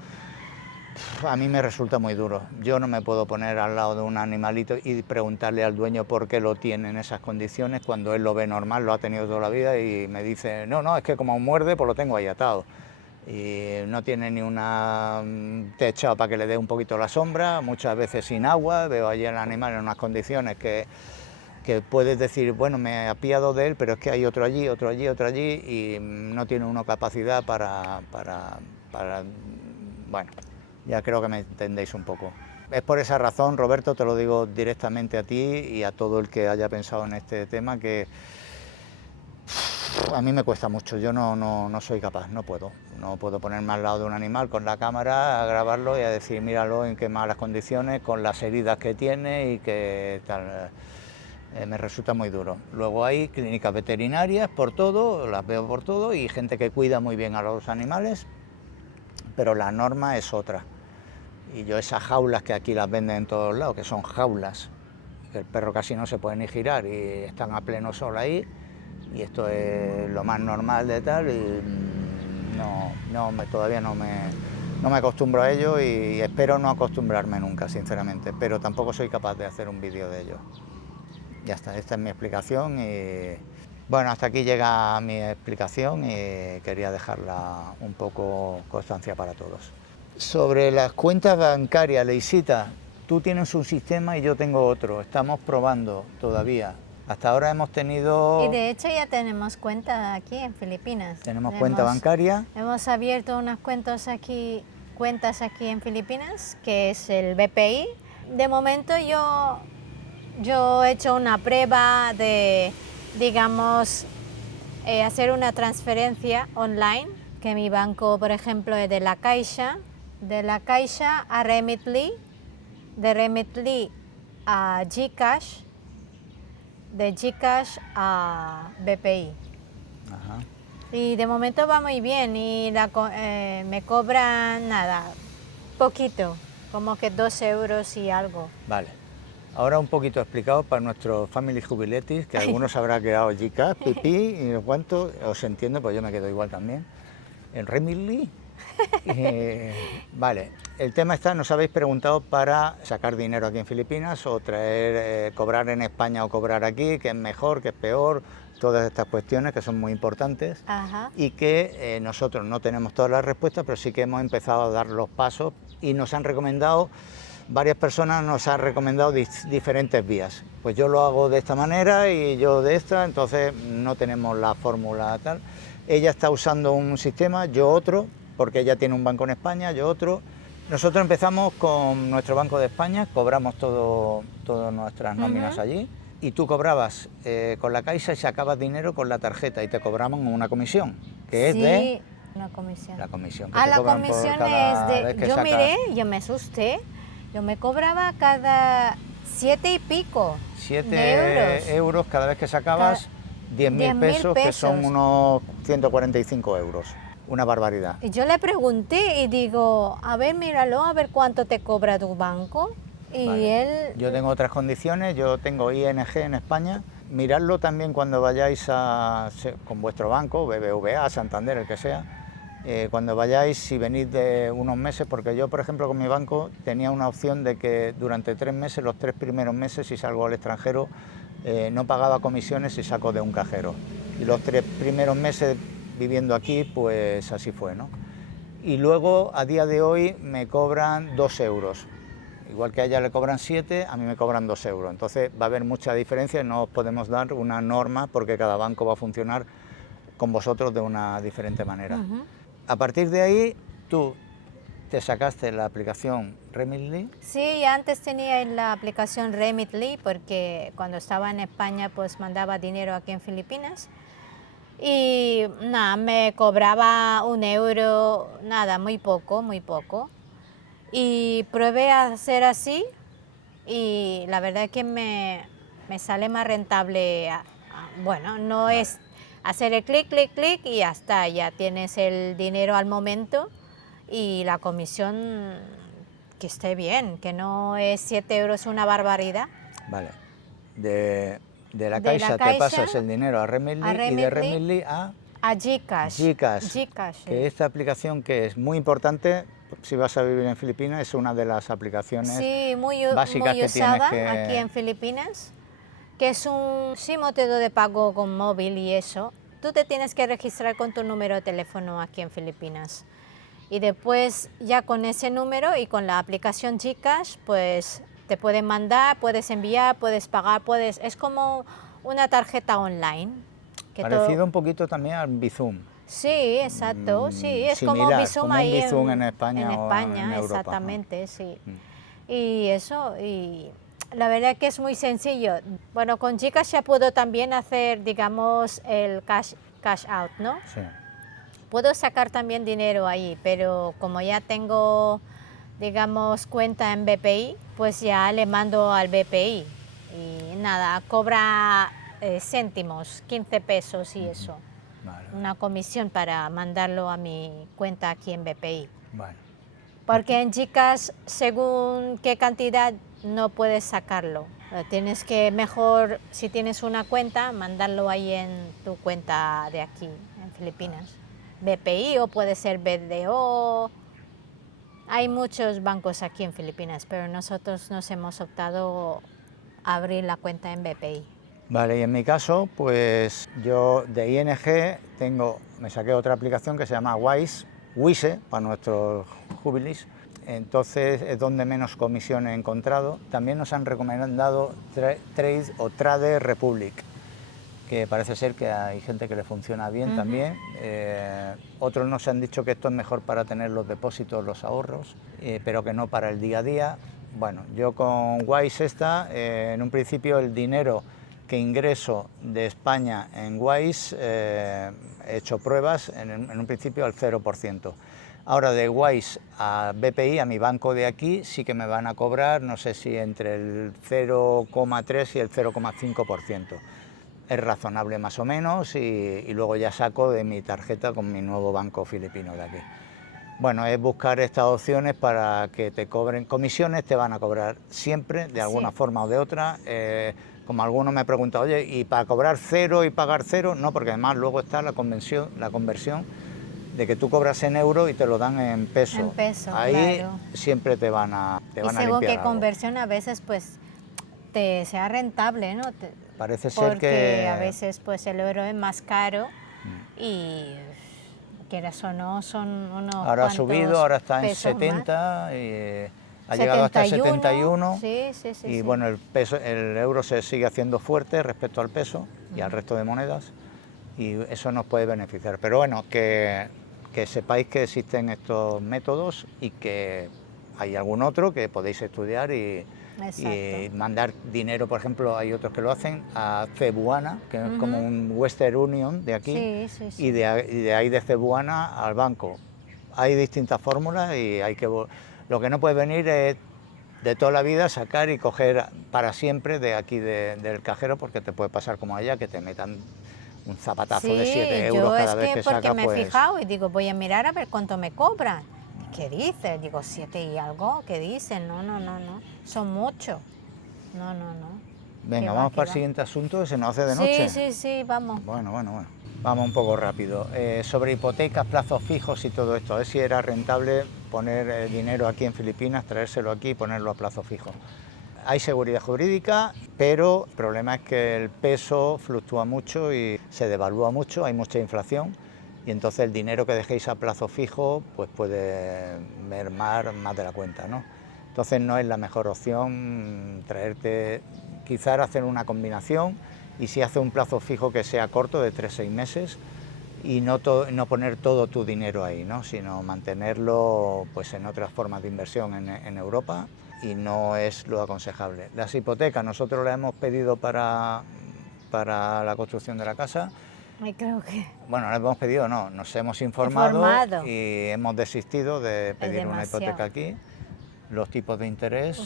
a mí me resulta muy duro. Yo no me puedo poner al lado de un animalito y preguntarle al dueño por qué lo tiene en esas condiciones cuando él lo ve normal, lo ha tenido toda la vida, y me dice, no, es que como muerde, pues lo tengo ahí atado. Y no tiene ni una techo para que le dé un poquito la sombra, muchas veces sin agua. Veo allí el animal en unas condiciones que puedes decir, bueno, me he apiado de él, pero es que hay otro allí, otro allí, otro allí, y no tiene una capacidad para bueno, ya creo que me entendéis un poco. Es por esa razón, Roberto, te lo digo directamente a ti y a todo el que haya pensado en este tema, que a mí me cuesta mucho. Yo no soy capaz, no puedo ponerme al lado de un animal con la cámara a grabarlo y a decir, míralo en qué malas condiciones, con las heridas que tiene y que tal. Me resulta muy duro. Luego hay clínicas veterinarias por todo, las veo por todo, y gente que cuida muy bien a los animales, pero la norma es otra. Y yo esas jaulas que aquí las venden en todos lados, que son jaulas, que el perro casi no se puede ni girar y están a pleno sol ahí, y esto es lo más normal de tal, y todavía no me acostumbro a ello y espero no acostumbrarme nunca, sinceramente, pero tampoco soy capaz de hacer un vídeo de ello. Ya está, esta es mi explicación y bueno, hasta aquí llega mi explicación y quería dejarla un poco constancia para todos. Sobre las cuentas bancarias, Leisita, tú tienes un sistema y yo tengo otro, estamos probando todavía. Hasta ahora hemos tenido... Y de hecho ya tenemos cuenta aquí en Filipinas. Tenemos cuenta bancaria. Hemos abierto unas cuentas aquí en Filipinas, que es el BPI. De momento yo he hecho una prueba de, digamos, hacer una transferencia online, que mi banco, por ejemplo, es de la Caixa a Remitly, de Remitly a GCash, de GCash a BPI. Ajá. Y de momento va muy bien y me cobran nada, poquito, como que 2 euros y algo. Vale. Ahora un poquito explicado para nuestros family jubiletis, que algunos habrá quedado GCash, pipí, y no cuánto, os entiendo, pues yo me quedo igual también. En Remitly. Vale, el tema está, nos habéis preguntado para sacar dinero aquí en Filipinas o traer, cobrar en España o cobrar aquí, que es mejor, que es peor, todas estas cuestiones que son muy importantes. Ajá. Y que nosotros no tenemos todas las respuestas, pero sí que hemos empezado a dar los pasos y nos han recomendado, varias personas nos han recomendado diferentes vías. Pues yo lo hago de esta manera y yo de esta, entonces no tenemos la fórmula tal. Ella está usando un sistema, yo otro, porque ella tiene un banco en España, yo otro. Nosotros empezamos con nuestro Banco de España, cobramos todas nuestras nóminas allí, y tú cobrabas con la Caixa y sacabas dinero con la tarjeta y te cobraban una comisión, que es de... una comisión. La comisión que te La cobran comisión por cada es de... vez que Yo sacas. miré, yo me asusté, yo me cobraba cada 7 y pico 7 de euros cada vez que sacabas, 10.000 pesos, que son unos 145 euros. Una barbaridad. Y yo le pregunté y digo, a ver, míralo, a ver cuánto te cobra tu banco. Y Vale. él... Yo tengo otras condiciones, yo tengo ING en España. Miradlo también cuando vayáis con vuestro banco, BBVA, Santander, el que sea, cuando vayáis, si venís de unos meses, porque yo, por ejemplo, con mi banco tenía una opción de que durante 3 meses, los 3 primeros meses, si salgo al extranjero, no pagaba comisiones si saco de un cajero. Y los 3 primeros meses viviendo aquí, pues así fue, ¿no? Y luego, a día de hoy, me cobran 2 euros. Igual que a ella le cobran 7, a mí me cobran 2 euros. Entonces va a haber mucha diferencia y no os podemos dar una norma porque cada banco va a funcionar con vosotros de una diferente manera. A partir de ahí, tú te sacaste la aplicación Remitly. Sí, antes tenía la aplicación Remitly porque cuando estaba en España pues mandaba dinero aquí en Filipinas. Y nada, me cobraba 1 euro, nada, muy poco, muy poco. Y probé a hacer así y la verdad es que me sale más rentable. Bueno, no es hacer el clic, clic, clic y ya está, ya tienes el dinero al momento y la comisión que esté bien, que no es 7 euros una barbaridad. Vale. De la Caixa te pasas el dinero a Remitly y de Remitly a GCash. GCash, que esta aplicación que es muy importante si vas a vivir en Filipinas, es una de las aplicaciones básicas muy que usada tienes que... aquí en Filipinas, que es un método de pago con móvil y eso. Tú te tienes que registrar con tu número de teléfono aquí en Filipinas. Y después ya con ese número y con la aplicación GCash, pues te pueden mandar, puedes enviar, puedes pagar, es como una tarjeta online. Parecido un poquito también al Bizum. Sí, exacto, sí, es similar, como Bizum ahí Bizum en España en España, o en Europa, exactamente, ¿no? Sí. Y eso, y la verdad que es muy sencillo. Bueno, con GCash ya puedo también hacer, digamos, el cash out, ¿no? Sí. Puedo sacar también dinero ahí, pero como ya tengo, digamos, cuenta en BPI, pues ya le mando al BPI. Y nada, cobra céntimos, 15 pesos y eso. Vale. Una comisión para mandarlo a mi cuenta aquí en BPI. Vale. Porque en chicas, según qué cantidad, no puedes sacarlo. Tienes que mejor, si tienes una cuenta, mandarlo ahí en tu cuenta de aquí, en Filipinas. BPI o puede ser BDO. Hay muchos bancos aquí en Filipinas, pero nosotros nos hemos optado a abrir la cuenta en BPI. Vale, y en mi caso, pues yo de ING me saqué otra aplicación que se llama Wise, para nuestros jubilis. Entonces es donde menos comisión he encontrado. También nos han recomendado Trade o Trade Republic, que parece ser que hay gente que le funciona bien también. Otros nos han dicho que esto es mejor para tener los depósitos, los ahorros, pero que no para el día a día. Bueno, yo con Wise en un principio el dinero que ingreso de España en Wise, he hecho pruebas en un principio al 0%. Ahora de Wise a BPI, a mi banco de aquí, sí que me van a cobrar, no sé si entre el 0,3 y el 0,5%. Es razonable más o menos y luego ya saco de mi tarjeta con mi nuevo banco filipino de aquí. Bueno, es buscar estas opciones para que te cobren comisiones, te van a cobrar siempre, de alguna forma o de otra. Como alguno me ha preguntado, oye, ¿y para cobrar cero y pagar cero? No, porque además luego está la conversión de que tú cobras en euros y te lo dan en peso. En peso, ahí claro. siempre te van a Y según limpiar qué algo. conversión a veces pues te sea rentable, ¿no? Parece ser Porque que a veces pues el euro es más caro y quieras o no son unos ahora ha subido, ahora está en pesos 70 y ha llegado hasta 71. Sí, Y bueno, el euro se sigue haciendo fuerte respecto al peso y al resto de monedas y eso nos puede beneficiar. Pero bueno, que sepáis que existen estos métodos y que hay algún otro que podéis estudiar y mandar dinero, por ejemplo, hay otros que lo hacen a Cebuana, que es como un Western Union de aquí, y de ahí de Cebuana al banco. Hay distintas fórmulas y lo que no puede venir es de toda la vida sacar y coger para siempre de aquí del cajero, porque te puede pasar como allá, que te metan un zapatazo de 7 euros cada vez que sacas. Porque me he fijado y digo, voy a mirar a ver cuánto me cobran. ¿Qué dice? Digo, 7 y algo. ¿Qué dicen? No. Son muchos. No. Venga, vamos para el siguiente asunto, que se nos hace de noche. Sí, vamos. Bueno. Vamos un poco rápido. Sobre hipotecas, plazos fijos y todo esto, a ver si era rentable poner dinero aquí en Filipinas, traérselo aquí y ponerlo a plazo fijo. Hay seguridad jurídica, pero el problema es que el peso fluctúa mucho y se devalúa mucho, hay mucha inflación y entonces el dinero que dejéis a plazo fijo pues puede mermar más de la cuenta, ¿no? Entonces no es la mejor opción quizás hacer una combinación y si hace un plazo fijo que sea corto de 3-6 meses y no poner todo tu dinero ahí, ¿no? Sino mantenerlo pues en otras formas de inversión en Europa y no es lo aconsejable. Las hipotecas nosotros las hemos pedido para la construcción de la casa. Creo que... Bueno, las hemos pedido, no, nos hemos informado y hemos desistido de pedir una hipoteca aquí. Los tipos de interés...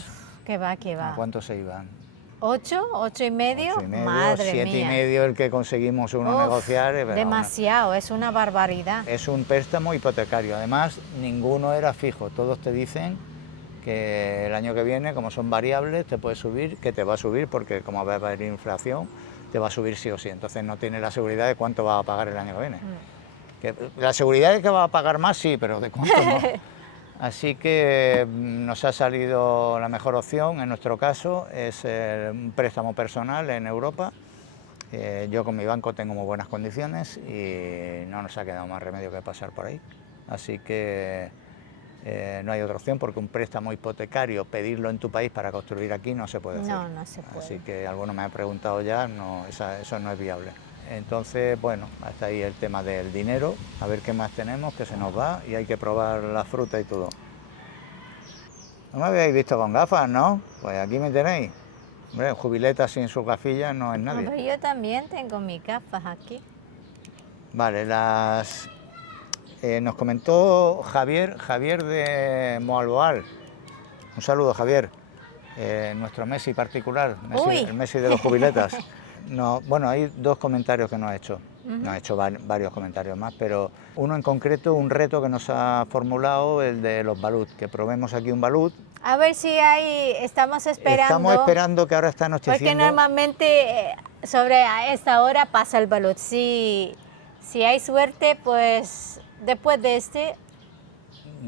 ¿Qué va? ¿A cuánto se iban? 8, 8,5, 8,5, madre 7,5 el que conseguimos negociar. Demasiado, es una barbaridad. Es un préstamo hipotecario, además ninguno era fijo, todos te dicen que el año que viene, como son variables, te puede subir, que te va a subir porque como va a haber inflación, te va a subir sí o sí, entonces no tienes la seguridad de cuánto va a pagar el año que viene. La seguridad de que va a pagar más sí, pero de cuánto no. Así que nos ha salido la mejor opción, en nuestro caso, es un préstamo personal en Europa. Yo con mi banco tengo muy buenas condiciones y no nos ha quedado más remedio que pasar por ahí. Así que no hay otra opción porque un préstamo hipotecario, pedirlo en tu país para construir aquí no se puede hacer. No se puede. Así que alguno me ha preguntado ya, no, eso no es viable. Entonces, bueno, hasta ahí el tema del dinero, a ver qué más tenemos, que se nos va y hay que probar la fruta y todo. No me habéis visto con gafas, ¿no? Pues aquí me tenéis. Hombre, jubileta sin sus gafillas no es nadie. No, pero yo también tengo mis gafas aquí. Vale, nos comentó Javier de Moalboal. Un saludo, Javier. Nuestro Messi particular, el Messi de los jubiletas. No, bueno, hay dos comentarios que nos ha hecho. Nos ha hecho varios comentarios más, pero uno en concreto, un reto que nos ha formulado, el de los balut, que probemos aquí un balut. A ver si hay, estamos esperando. Estamos esperando que ahora está anocheciendo. Porque normalmente sobre a esta hora pasa el balut. Si hay suerte, pues después de este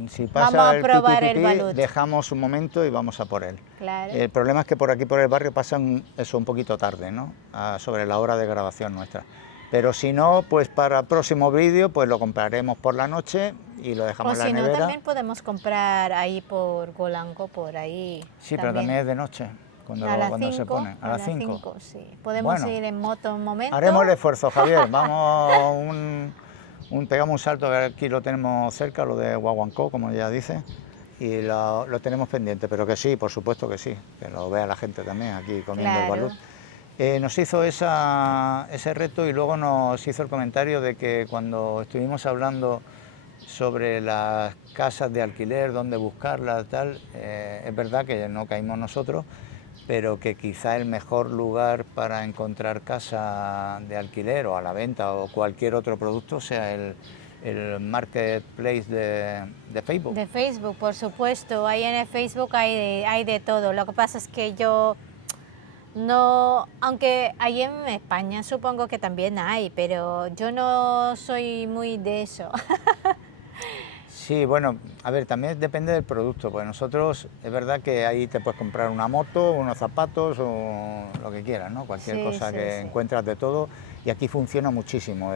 si pasa vamos a el probar piti, el balut. dejamos un momento y vamos a por él. Claro. El problema es que por aquí, por el barrio, pasan eso un poquito tarde, ¿no? Sobre la hora de grabación nuestra. Pero si no, pues para el próximo vídeo pues lo compraremos por la noche y lo dejamos en la nevera. O si no, también podemos comprar ahí por Golango, por ahí. Sí, pero también es de noche, cuando se pone. A las 5. Sí. Podemos ir en moto un momento. Haremos el esfuerzo, Javier. Vamos, pegamos un salto, que aquí lo tenemos cerca, lo de Guaguancó, como ya dice, y lo tenemos pendiente, pero que sí, por supuesto que sí, que lo vea la gente también aquí comiendo el balut. Nos hizo ese reto y luego nos hizo el comentario de que cuando estuvimos hablando sobre las casas de alquiler, dónde buscarlas, tal, es verdad que no caímos nosotros, pero que quizá el mejor lugar para encontrar casa de alquiler o a la venta o cualquier otro producto sea el marketplace de Facebook. De Facebook, por supuesto. Ahí en el Facebook hay de todo. Lo que pasa es que yo no, aunque ahí en España supongo que también hay, pero yo no soy muy de eso. Sí, bueno, a ver, también depende del producto, pues nosotros es verdad que ahí te puedes comprar una moto, unos zapatos o lo que quieras, ¿no? Cualquier cosa que encuentras de todo, y aquí funciona muchísimo.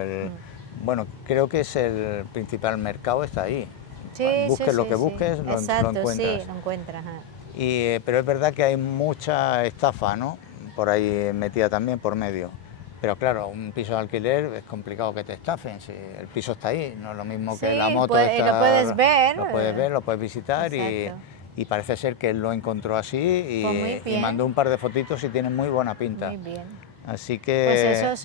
Bueno, creo que es el principal mercado, está ahí. Busques lo que busques, lo encuentras. Sí, lo encuentras. Pero es verdad que hay mucha estafa, ¿no? Por ahí metida también por medio. Pero claro, un piso de alquiler es complicado que te estafen, si el piso está ahí, no es lo mismo que la moto. Lo puedes ver. Lo puedes visitar y parece ser que él lo encontró así y mandó un par de fotitos y tiene muy buena pinta. Muy bien. Así que... Pues eso es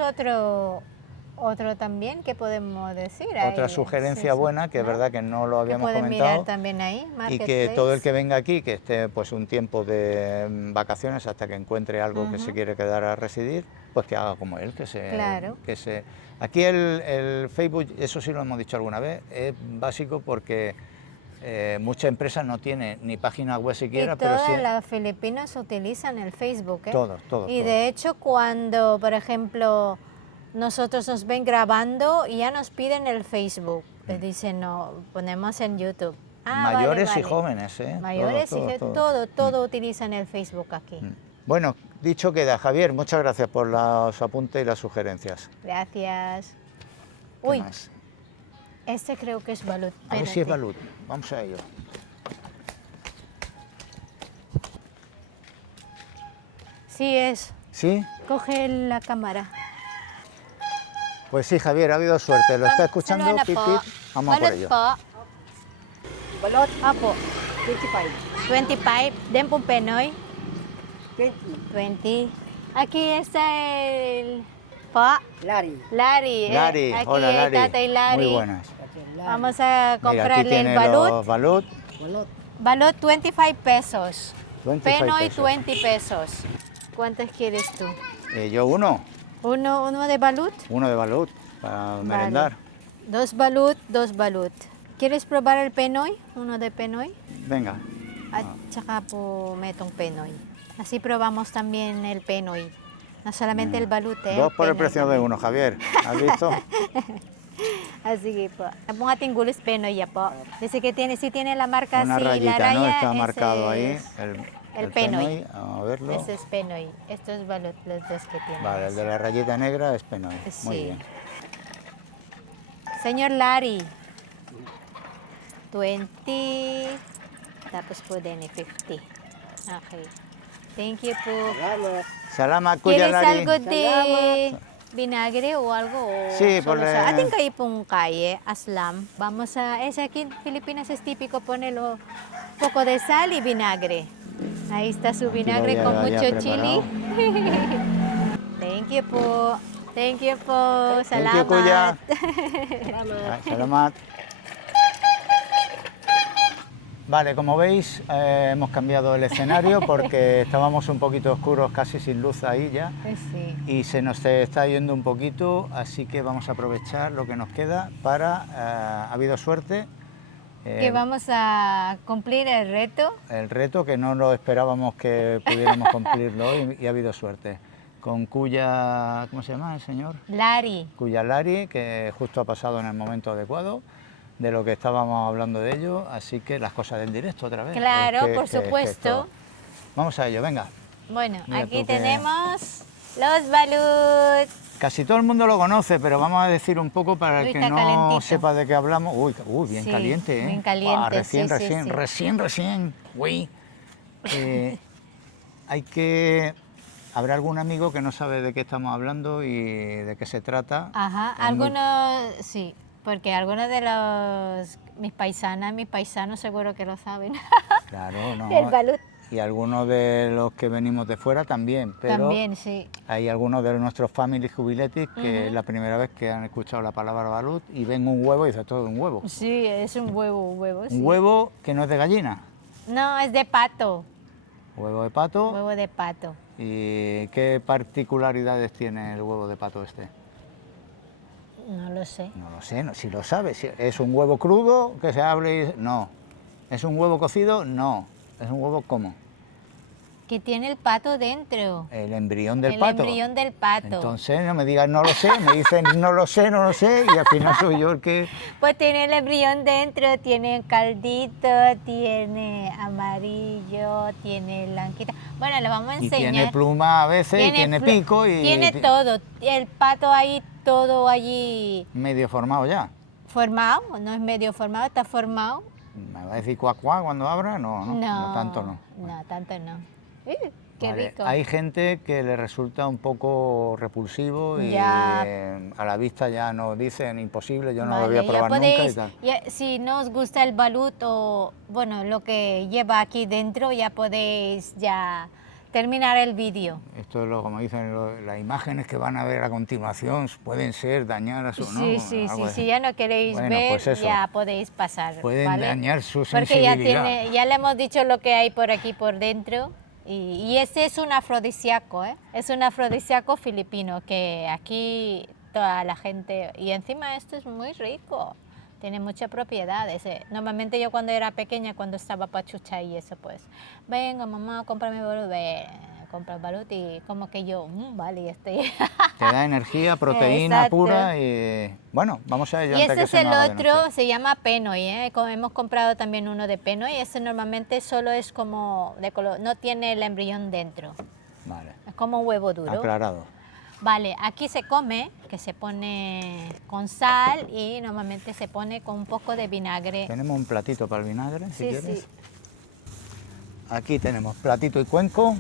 otro también que podemos decir. Otra sugerencia buena, que es verdad que no lo habíamos comentado. Mirar también ahí, y que todo el que venga aquí, que esté pues un tiempo de vacaciones hasta que encuentre algo que se quiere quedar a residir, pues que haga como él, Aquí el Facebook, eso sí lo hemos dicho alguna vez, es básico porque muchas empresas no tienen ni página web siquiera. Pero todas las filipinas utilizan el Facebook, ¿eh? Todos. Y de hecho cuando, por ejemplo, nosotros nos ven grabando y ya nos piden el Facebook. Les dicen, no, ponemos en YouTube. Mayores y jóvenes, ¿eh? Mayores y jóvenes, todo utilizan el Facebook aquí. Bueno, dicho queda, Javier, muchas gracias por los apuntes y las sugerencias. Gracias. Uy, más? Este creo que es balut. A ver si es balut, vamos a ello. Sí es. ¿Sí? Coge la cámara. Pues sí, Javier, ha habido suerte. ¿Lo está escuchando? Pip, pip. Vamos a por ello. Balot apo. 25. Den po Penoy. 20. Aquí está el Lari. Aquí Hola Lari. Tatay Lari. Muy buenas. Vamos a comprarle Mira, el balut. Balut 25 pesos. 25 Penoy pesos. 20 pesos. ¿Cuántas quieres tú? Yo uno. ¿Uno de balut? Uno de balut para merendar. 2 balut. ¿Quieres probar el Penoy? Uno de Penoy. Venga. At saka po metong Penoy. Así probamos también el Penoy. No solamente el balut, ¿eh? 2 por el precio de uno, Javier. ¿Has visto? Así po. Ang ating gulis Penoy ya po. Dice que si tiene la marca una así, rayita, la raya, ¿no? Está marcado ahí el Penoy. Vamos a verlo. Ese es Penoy. Esto es balut, los dos que tiene. Vale, el de la rayita negra es Penoy. Sí. Muy bien. Señor Larry. 20. Tapos po din 50. Okay. Thank you po. Salamat, Kuya ¿Quieres Lari. algo de vinagre o algo? Sí, solo ponle- ating kayo pong calle, Aslam. Vamos a, aquí en Filipinas es típico ponerlo poco de sal y vinagre. Ahí está su Aquí lo vinagre había con ya mucho preparado. chili. Thank you po. Thank you po. Thank you, Kuya. Salamat. Salamat. Vale, como veis, hemos cambiado el escenario porque estábamos un poquito oscuros, casi sin luz ahí ya. Sí. Y se nos está yendo un poquito, así que vamos a aprovechar lo que nos queda para... ha habido suerte. Que vamos a cumplir el reto. El reto que no lo esperábamos que pudiéramos cumplirlo hoy y ha habido suerte. Con Cuya, ¿cómo se llama el señor? Lari. Cuya Lari, que justo ha pasado en el momento adecuado de lo que estábamos hablando de ello, así que las cosas del directo otra vez. Claro, por que supuesto. esto... Vamos a ello, venga. Bueno, Mira aquí tú que- tenemos los baluts. Casi todo el mundo lo conoce, pero vamos a decir un poco para el Uy, que está no calentito. sepa de qué hablamos. Uy, bien Sí, caliente, ¿eh? bien caliente, Buah, recién, sí, sí, recién, sí. recién. Uy. Hay que... Habrá algún amigo que no sabe de qué estamos hablando y de qué se trata. Ajá, Es muy- algunos, sí, porque algunos de mis paisanos seguro que lo saben. Claro, no. El balut Y algunos de los que venimos de fuera también, pero también, sí. hay algunos de nuestros family jubiletis que es la primera vez que han escuchado la palabra balut y ven un huevo y dicen, todo un huevo. Sí, es un huevo, sí. Un huevo que no es de gallina, No, es de pato, huevo de pato. huevo de pato. ¿Y qué particularidades tiene el huevo de pato este? No lo sé. No lo sé, si lo sabes. ¿Es un huevo crudo que se abre y...? No. ¿Es un huevo cocido? No. ¿Es un huevo cómo? Que tiene el pato dentro. El embrión del El pato. embrión del pato. Entonces no me digas no lo sé, me dicen no lo sé y al final soy yo el que... Pues tiene el embrión dentro, tiene caldito, tiene amarillo, tiene blanquita. Bueno, le vamos a Y enseñar. tiene pluma a veces, y tiene pico y... Tiene todo. El pato ahí, todo allí Medio formado ya. formado, no es medio formado, está formado. ¿Me va a decir cuac cuac cuando abra? No, no tanto no. No, tanto no. Qué Vale, rico. hay gente que le resulta un poco repulsivo y Ya. a la vista ya nos dicen imposible, yo no lo Vale, voy a ya probar nunca y podéis, tal. si no os gusta el balut o bueno, lo que lleva aquí dentro, ya podéis ya terminar el vídeo. Esto es lo, como dicen, las imágenes que van a ver a continuación pueden ser dañar a su... Sí, ¿no? sí, Algo sí, así. si ya no queréis Bueno, ver, pues eso. ya podéis pasar. Pueden ¿vale? dañar su Porque ya, sensibilidad. ya le hemos dicho lo que hay por aquí por dentro. Y este es un afrodisíaco, ¿eh? Es un afrodisíaco filipino que aquí toda la gente... Y encima esto es muy rico, tiene muchas propiedades. Normalmente yo cuando era pequeña, cuando estaba pachucha y eso, pues, venga mamá, cómprame balut, compra balut y como que yo, vale, estoy... Te da energía, proteína Exacto. pura y... Bueno, vamos a ello Y antes ese que es se el nos haga de otro, noche. se llama penoy, ¿eh? Hemos comprado también uno de penoy. Este normalmente solo es como de color, no tiene el embrión dentro. Vale, Es como un huevo duro. aclarado. Vale, aquí se come, que se pone con sal y normalmente se pone con un poco de vinagre. Tenemos un platito para el vinagre, si Sí, quieres. sí. Aquí tenemos platito y cuenco,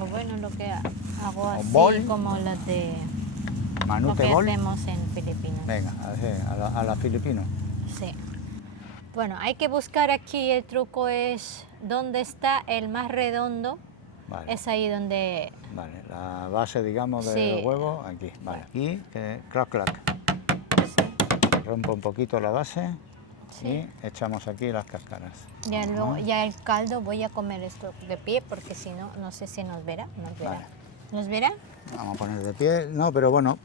O bueno, lo que hago así, bol. como los de lo manute que bol. hacemos en Filipinas. Venga, a la filipino. Sí. Bueno, hay que buscar aquí, el truco es dónde está el más redondo. Vale, Es ahí donde... vale, la base, digamos, del Sí. huevo, aquí. Vale, aquí, que clac, clac. Rompo un poquito la base Sí. y echamos aquí las cáscaras. Ya, ya el caldo voy a comer esto de pie porque si no, no sé si nos verá. Nos verá. Vale. ¿Nos verá? Vamos a poner de pie, no, pero bueno,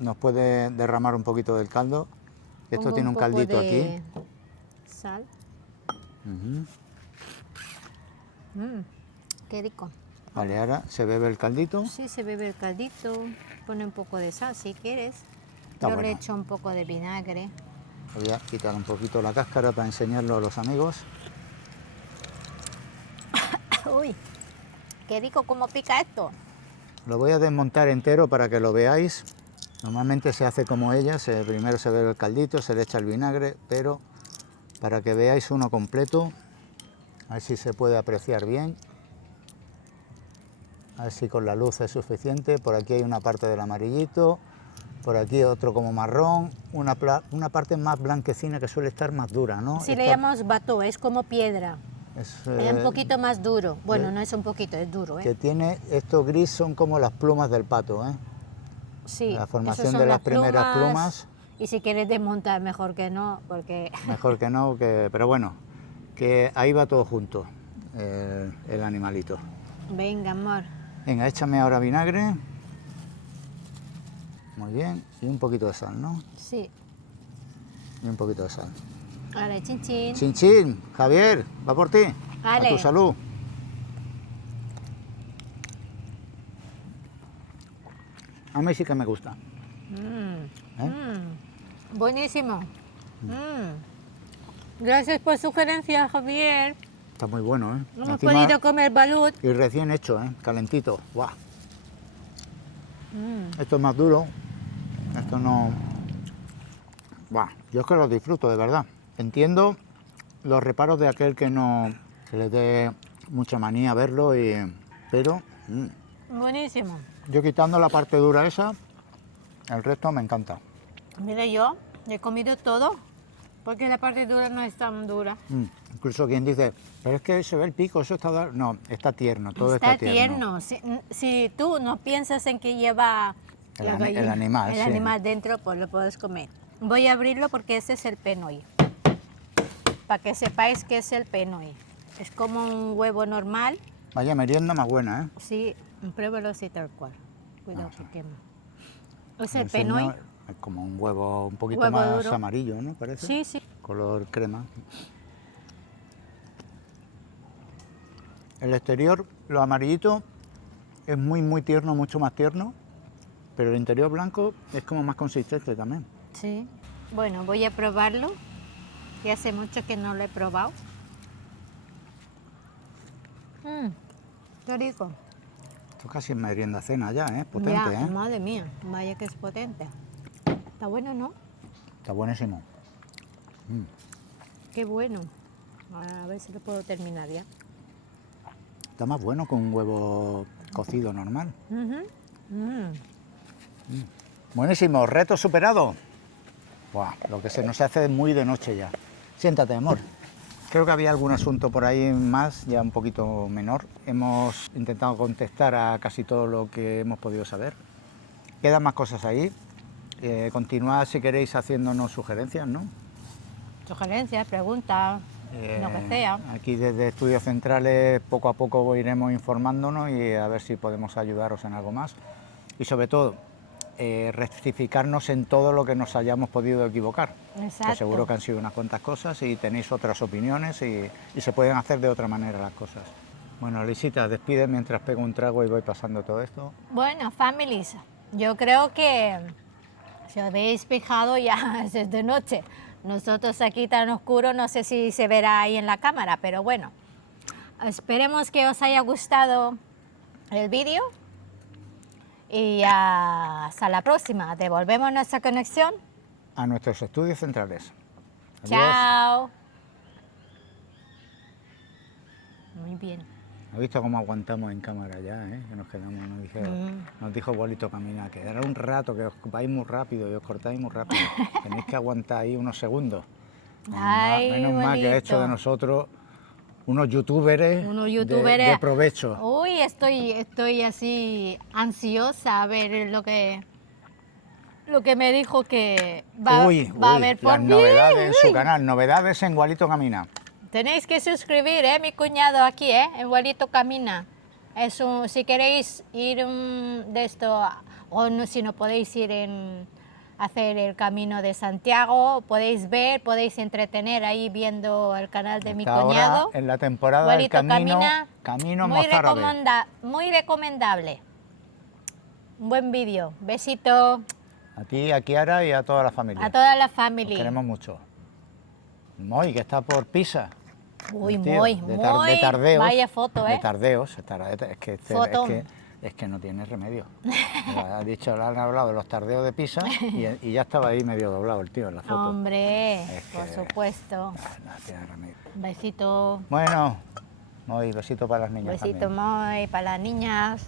nos puede derramar un poquito del caldo. Esto Pongo tiene un poco caldito de aquí. Sal. Ujú. Qué rico. Vale, ahora se bebe el caldito. Sí, se bebe el caldito. Pone un poco de sal si quieres. Está Yo le bueno. echo un poco de vinagre. Voy a quitar un poquito la cáscara para enseñarlo a los amigos. Uy, qué rico cómo pica esto. Lo voy a desmontar entero para que lo veáis. Normalmente se hace como ella, primero se bebe el caldito, se le echa el vinagre, pero para que veáis uno completo, a ver si se puede apreciar bien. A ver si con la luz es suficiente. Por aquí hay una parte del amarillito, por aquí otro como marrón, una parte más blanquecina que suele estar más dura, ¿no? Si le llamamos bato, es como piedra. Es, Es un poquito más duro. Bueno, eh, no es un poquito, es duro, que ¿eh? tiene, estos gris son como las plumas del pato, ¿eh? Sí. La esas formación son de las primeras plumas. Y si quieres desmontar, mejor que no, porque... Mejor que no, pero bueno, que ahí va todo junto, el animalito. Venga, amor. Venga, échame ahora vinagre. Muy bien, y un poquito de sal, ¿no? Sí. Y un poquito de sal. Vale, chin chin. Chin chin, Javier, va por ti. Vale. A tu salud. A mí sí que me gusta. Buenísimo. Gracias por sugerencia, Javier. Está muy bueno, ¿eh? Hemos Encima- podido comer balut. Y recién hecho, ¿eh? Calentito. ¡Guau! Esto es más duro. Esto no... ¡Buah! Yo es que lo disfruto, de verdad. Entiendo los reparos de aquel que no... que le dé mucha manía verlo, pero... Buenísimo. yo quitando la parte dura esa, el resto me encanta. Mira, yo he comido todo porque la parte dura no es tan dura. Incluso quien dice, pero es que se ve el pico, eso está... No, está tierno, todo está tierno. Si tú no piensas en que lleva El la ani- gallina, el animal, el sí. animal dentro, pues lo puedes comer. Voy a abrirlo porque ese es el penoy. Para que sepáis que es el penoy. Es como un huevo normal. Vaya merienda más buena, ¿eh? Sí, pruébalo así tal cual. Cuidado que quema. Es Me el penoy. enseño, es como un huevo un poquito Huevo más duro. amarillo, ¿no? Parece. Sí, sí. Color crema. El exterior, lo amarillito, es muy tierno, mucho más tierno, pero el interior blanco es como más consistente también. Sí. Bueno, voy a probarlo. Y hace mucho que no lo he probado. Qué rico. Esto casi es merienda cena ya, ¿eh? Potente, Ya, ¿eh? madre mía, vaya que es potente. Está bueno, ¿no? Está buenísimo. Qué bueno. A ver si lo puedo terminar ya. Está más bueno que un huevo cocido normal. Buenísimo, reto superado. Buah, lo que se nos hace muy de noche ya. Siéntate, amor. Creo que había algún asunto por ahí más, ya un poquito menor. Hemos intentado contestar a casi todo lo que hemos podido saber. Quedan más cosas ahí. Continuad si queréis haciéndonos sugerencias, ¿no? Sugerencias, preguntas, lo que sea. Aquí desde Estudios Centrales poco a poco iremos informándonos y a ver si podemos ayudaros en algo más. Y sobre todo, rectificarnos en todo lo que nos hayamos podido equivocar. Exacto. Que seguro que han sido unas cuantas cosas y tenéis otras opiniones y se pueden hacer de otra manera las cosas. Bueno, Lisita, despide mientras pego un trago y voy pasando todo esto. Bueno, families, yo creo que si os habéis fijado ya es de noche. Nosotros aquí tan oscuro, no sé si se verá ahí en la cámara, pero bueno, esperemos que os haya gustado el vídeo y hasta la próxima. Devolvemos nuestra conexión. A nuestros Estudios Centrales. Adiós. Chao. Muy bien. ¿Has visto cómo aguantamos en cámara ya, que nos quedamos? Nos dijo Bolito Camina, que era un rato, que os vais muy rápido y os cortáis muy rápido. Tenéis que aguantar ahí unos segundos. Menos mal que ha hecho de nosotros unos youtubers, de provecho. Uy, estoy así ansiosa a ver lo que me dijo que va a haber por las mí. novedades en su canal, novedades en Gualito Camina. Tenéis que suscribir, mi cuñado aquí, en Gualito Camina. Si queréis ir de esto, o no, si no podéis ir hacer el Camino de Santiago, podéis ver, podéis entretener ahí viendo el canal de mi cuñado. Ahora, en la temporada del Gualito Camino muy Mozárabe. muy recomendable. Un buen vídeo. Besito A ti, a Kiara y a toda la familia. a toda la Os familia. queremos mucho. Moy, que está por Pisa. Uy, El tío, muy, de muy. tardeos. Vaya foto, De tardeos. Fotón. Es que no tiene remedio. Ha dicho, le han hablado de los tardeos de Pisa y ya estaba ahí medio doblado el tío en la foto. Hombre, Es por que- supuesto. No tiene remedio. Besito. Bueno, Moy, besito para las niñas Besito también. muy para las niñas.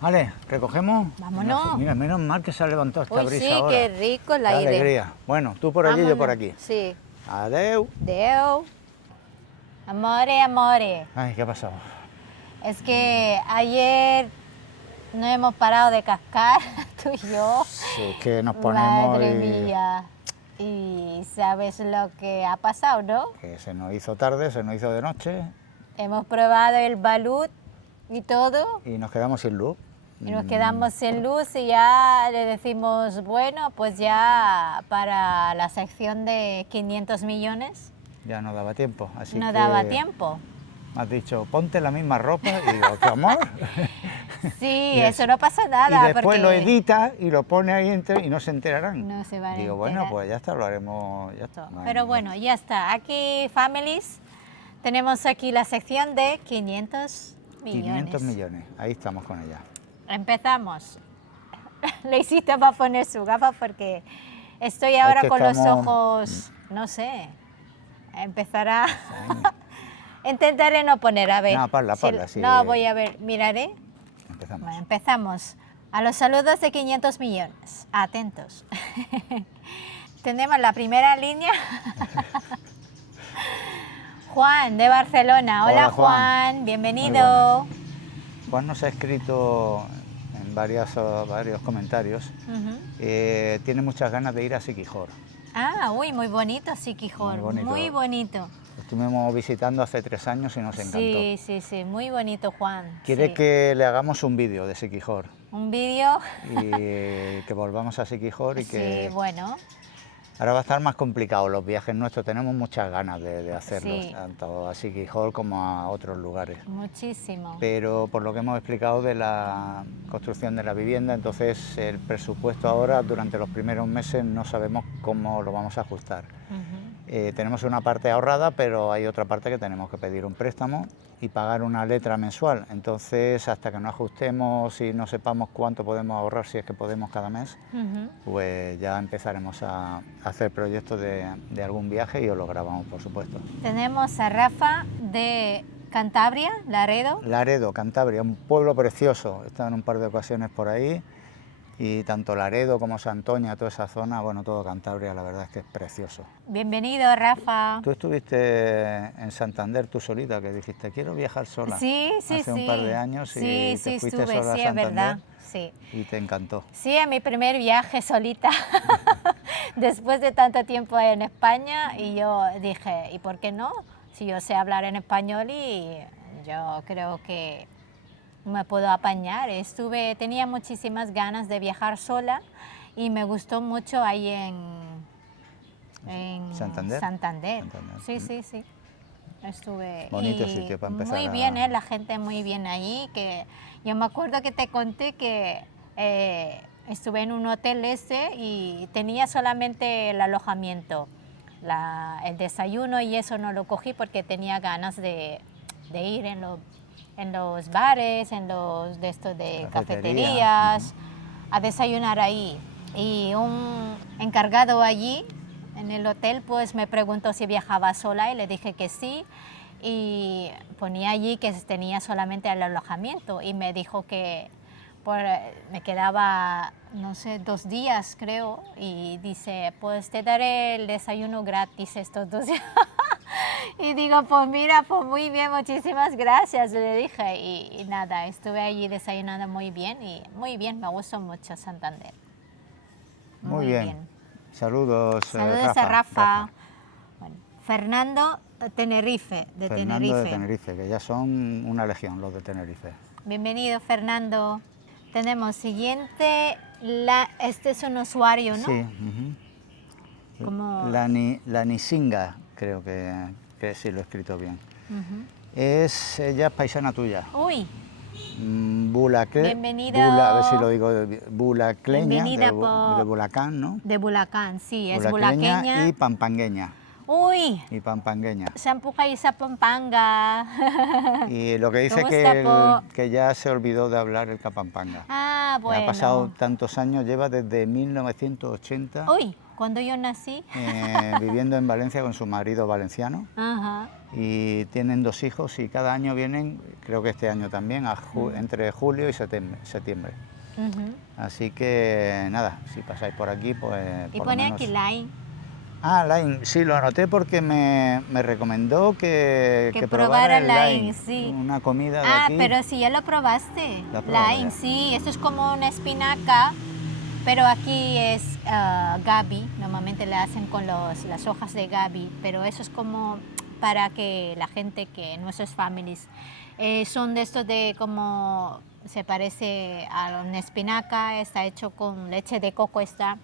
Vale, ¿recogemos? Vámonos. Mira, menos mal que se ha levantado esta Uy, brisa sí, ahora. qué rico el Qué aire. alegría. Bueno, tú por allí, yo por Vámonos. aquí. Sí. Adeu. Deu. Amore, amore. Ay, ¿qué ha pasado? Es que ayer no hemos parado de cascar, tú y yo. Sí, que nos ponemos Madre y- mía. Y sabes lo que ha pasado, ¿no? Que se nos hizo tarde, se nos hizo de noche Hemos probado el balut y todo, y nos quedamos sin luz. y nos quedamos sin luz y ya le decimos, bueno, pues ya para la sección de 500 millones Ya no daba tiempo, así no que daba tiempo. me has dicho, ponte la misma ropa y digo, ¿qué amor? Sí, Y eso no pasa nada. Y después porque lo edita y lo pone ahí y no se enterarán. No se van a Digo, bueno, enterar. pues ya está, lo haremos. Ya está. Pero bueno, ya está. Aquí, families, tenemos aquí la sección de 500 millones. 500 millones, ahí estamos con ella. Empezamos. Le hiciste para poner su gafa porque estoy ahora que con los estamos- ojos, no sé, empezará. Intentaré no poner, a ver. No, ponla, sí. No, voy a ver, miraré. Empezamos. Bueno, empezamos. A los saludos de 500 millones. Atentos. Tenemos la primera línea. Juan, de Barcelona. Hola, Hola, Juan. Juan. Bienvenido. Juan nos ha escrito en varios comentarios, Ujú. tiene muchas ganas de ir a Siquijor. Ah, uy, muy bonito, Siquijor. Muy bonito. Muy bonito. Lo estuvimos visitando hace 3 años y nos encantó. Sí, sí, sí, muy bonito, Juan. Quiere sí. que le hagamos un vídeo de Siquijor Un vídeo. y que volvamos a Siquijor y que Sí, bueno. ahora va a estar más complicado los viajes nuestros, tenemos muchas ganas de hacerlos, Sí. tanto a Siquijor como a otros lugares. Muchísimo. Pero por lo que hemos explicado de la construcción de la vivienda, entonces el presupuesto ahora durante los primeros meses no sabemos cómo lo vamos a ajustar. Ujú. Tenemos una parte ahorrada, pero hay otra parte que tenemos que pedir un préstamo y pagar una letra mensual. Entonces, hasta que no ajustemos y no sepamos cuánto podemos ahorrar, si es que podemos cada mes, Ujú. pues ya empezaremos a hacer proyectos de algún viaje y os lo grabamos, por supuesto. Tenemos a Rafa de Cantabria, Laredo. Laredo, Cantabria, un pueblo precioso. He estado en un par de ocasiones por ahí y tanto Laredo como Santoña, toda esa zona, bueno, todo Cantabria, la verdad es que es precioso. Bienvenido, Rafa. Tú estuviste en Santander tú solita, que dijiste, quiero viajar sola. Sí, sí, Hace sí. un par de años y Sí, te sí, fuiste estuve, sola a sí, es verdad. Santander Sí. y te encantó. Sí, en mi primer viaje solita, después de tanto tiempo en España, y yo dije, ¿y por qué no? Si yo sé hablar en español y yo creo que me puedo apañar. Tenía muchísimas ganas de viajar sola y me gustó mucho ahí en ¿Santander? Santander. Santander. Sí, sí, sí. Estuve Bonito y sitio para empezar muy a- bien, la gente muy bien ahí. Que yo me acuerdo que te conté que estuve en un hotel y tenía solamente el alojamiento, el desayuno y eso no lo cogí porque tenía ganas de ir en los bares, en los de estos de Cafetería. cafeterías, a desayunar ahí. Y un encargado allí en el hotel pues me preguntó si viajaba sola y le dije que sí, y ponía allí que tenía solamente el alojamiento y me dijo que me quedaba, no sé, 2 días creo, y dice, pues te daré el desayuno gratis estos 2 días. Y digo, pues mira, pues muy bien, muchísimas gracias, le dije. Y nada, estuve allí desayunando muy bien y muy bien, me gustó mucho Santander. Muy bien. Saludos, Saludos a Rafa. Bueno, Fernando Tenerife, de Fernando Tenerife. de Tenerife, que ya son una legión los de Tenerife. Bienvenido, Fernando. Tenemos siguiente, este es un usuario, ¿no? Sí. Como- La Nisinga, creo que sí lo he escrito bien. Ujú. Ella es paisana tuya. Uy, Bienvenida. Bienvenido. A ver si lo digo, bulacleña, Bienvenida de por- Bulacán, ¿no? de Bulacán, sí, es Bulacleña bulaqueña. y pampangueña. Uy, Y pampangueña. sampuca y Pampanga. Y lo que dice ¿Cómo que, está que ya se olvidó de hablar el capampanga. Ah, bueno. Ha pasado tantos años, lleva desde 1980 Uy, cuando yo nací. viviendo en Valencia con su marido valenciano. Ajá. Y tienen 2 hijos y cada año vienen, creo que este año también, entre julio y septiembre. Ujú. Así que nada, si pasáis por aquí, pues... Y por lo pone menos- aquí line. Ah, Lime, sí, lo anoté porque me recomendó que Que probara probara el Lime, Lime, sí. una comida de Ah, aquí. pero si ya lo probaste. Lo he probado Lime, ya. sí, esto es como una espinaca Pero aquí es gabi, normalmente le hacen con las hojas de gabi, pero eso es como para que la gente que nuestros families son de estos de como se parece a una espinaca, está hecho con leche de coco, está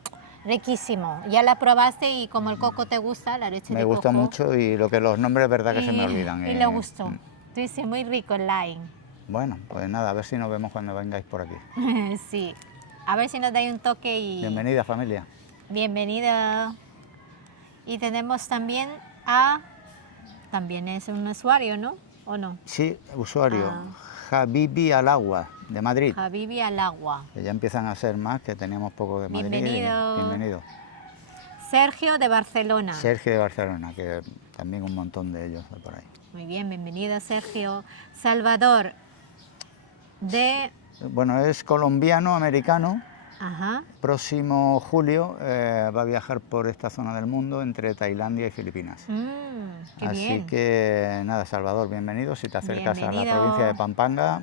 riquísimo. Ya la probaste y como el coco te gusta, la leche Me de gusta coco. mucho y lo que los nombres es verdad que se me olvidan. Y le gustó. Dice muy rico el lime. Bueno, pues nada, a ver si nos vemos cuando vengáis por aquí. Sí. A ver si nos da un toque y... Bienvenida, familia. Bienvenida. Y tenemos también también es un usuario, ¿no? ¿O no? Sí, usuario. Habibi al agua, de Madrid. Habibi al agua. Que ya empiezan a ser más, que teníamos poco de Madrid. Bienvenido. Bienvenido. Sergio de Barcelona. Sergio de Barcelona, que también un montón de ellos de por ahí. Muy bien, bienvenido Sergio. Salvador de... Bueno, es colombiano, americano. Ajá. Próximo julio va a viajar por esta zona del mundo entre Tailandia y Filipinas. Qué Así bien. que nada, Salvador, bienvenido. Si te acercas a la Bienvenido. provincia de Pampanga,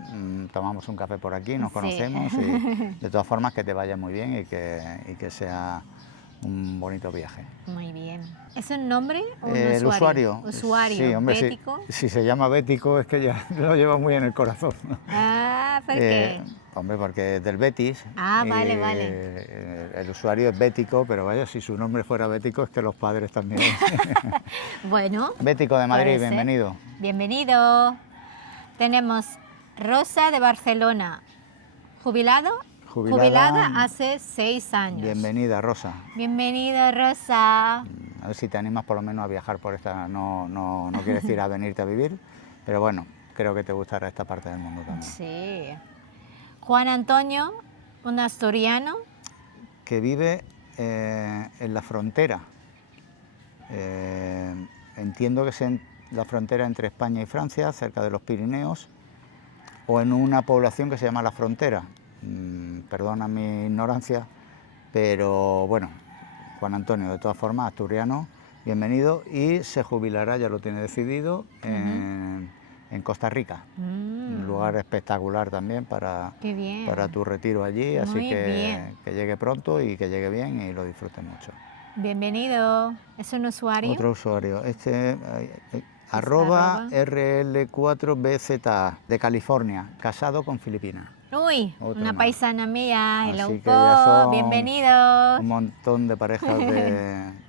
tomamos un café por aquí, nos Sí. conocemos y de todas formas que te vaya muy bien y que sea un bonito viaje. Muy bien. ¿Es un nombre o un El usuario. Usuario. Sí, hombre, Bético. si se llama Bético es que ya lo lleva muy en el corazón. ¿Por qué? Hombre, porque es del Betis. Vale, vale. El usuario es bético, pero vaya, si su nombre fuera bético es que los padres también. Bueno. Bético de Madrid, puede ser. bienvenido. Bienvenido. Tenemos Rosa de Barcelona. ¿Jubilado? Jubilada hace 6 años. Bienvenida, Rosa. Bienvenida, Rosa. A ver si te animas por lo menos a viajar por esta... No quiero decir a venirte a vivir, pero bueno, creo que te gustará esta parte del mundo también. Sí. Juan Antonio, un asturiano. Que vive en la frontera. Entiendo que es en la frontera entre España y Francia, cerca de los Pirineos, o en una población que se llama La Frontera. Perdona mi ignorancia, pero bueno, Juan Antonio, de todas formas, asturiano, bienvenido, y se jubilará, ya lo tiene decidido, en Costa Rica. Un lugar espectacular también para tu retiro allí, así que llegue pronto y que llegue bien y lo disfrute mucho. Bienvenido. ¿Es un usuario? Otro usuario, arroba RL4BZA, de California, casado con Filipina. Uy, Otro una más. paisana mía. Así Hello, que ya son bienvenidos. un montón de parejas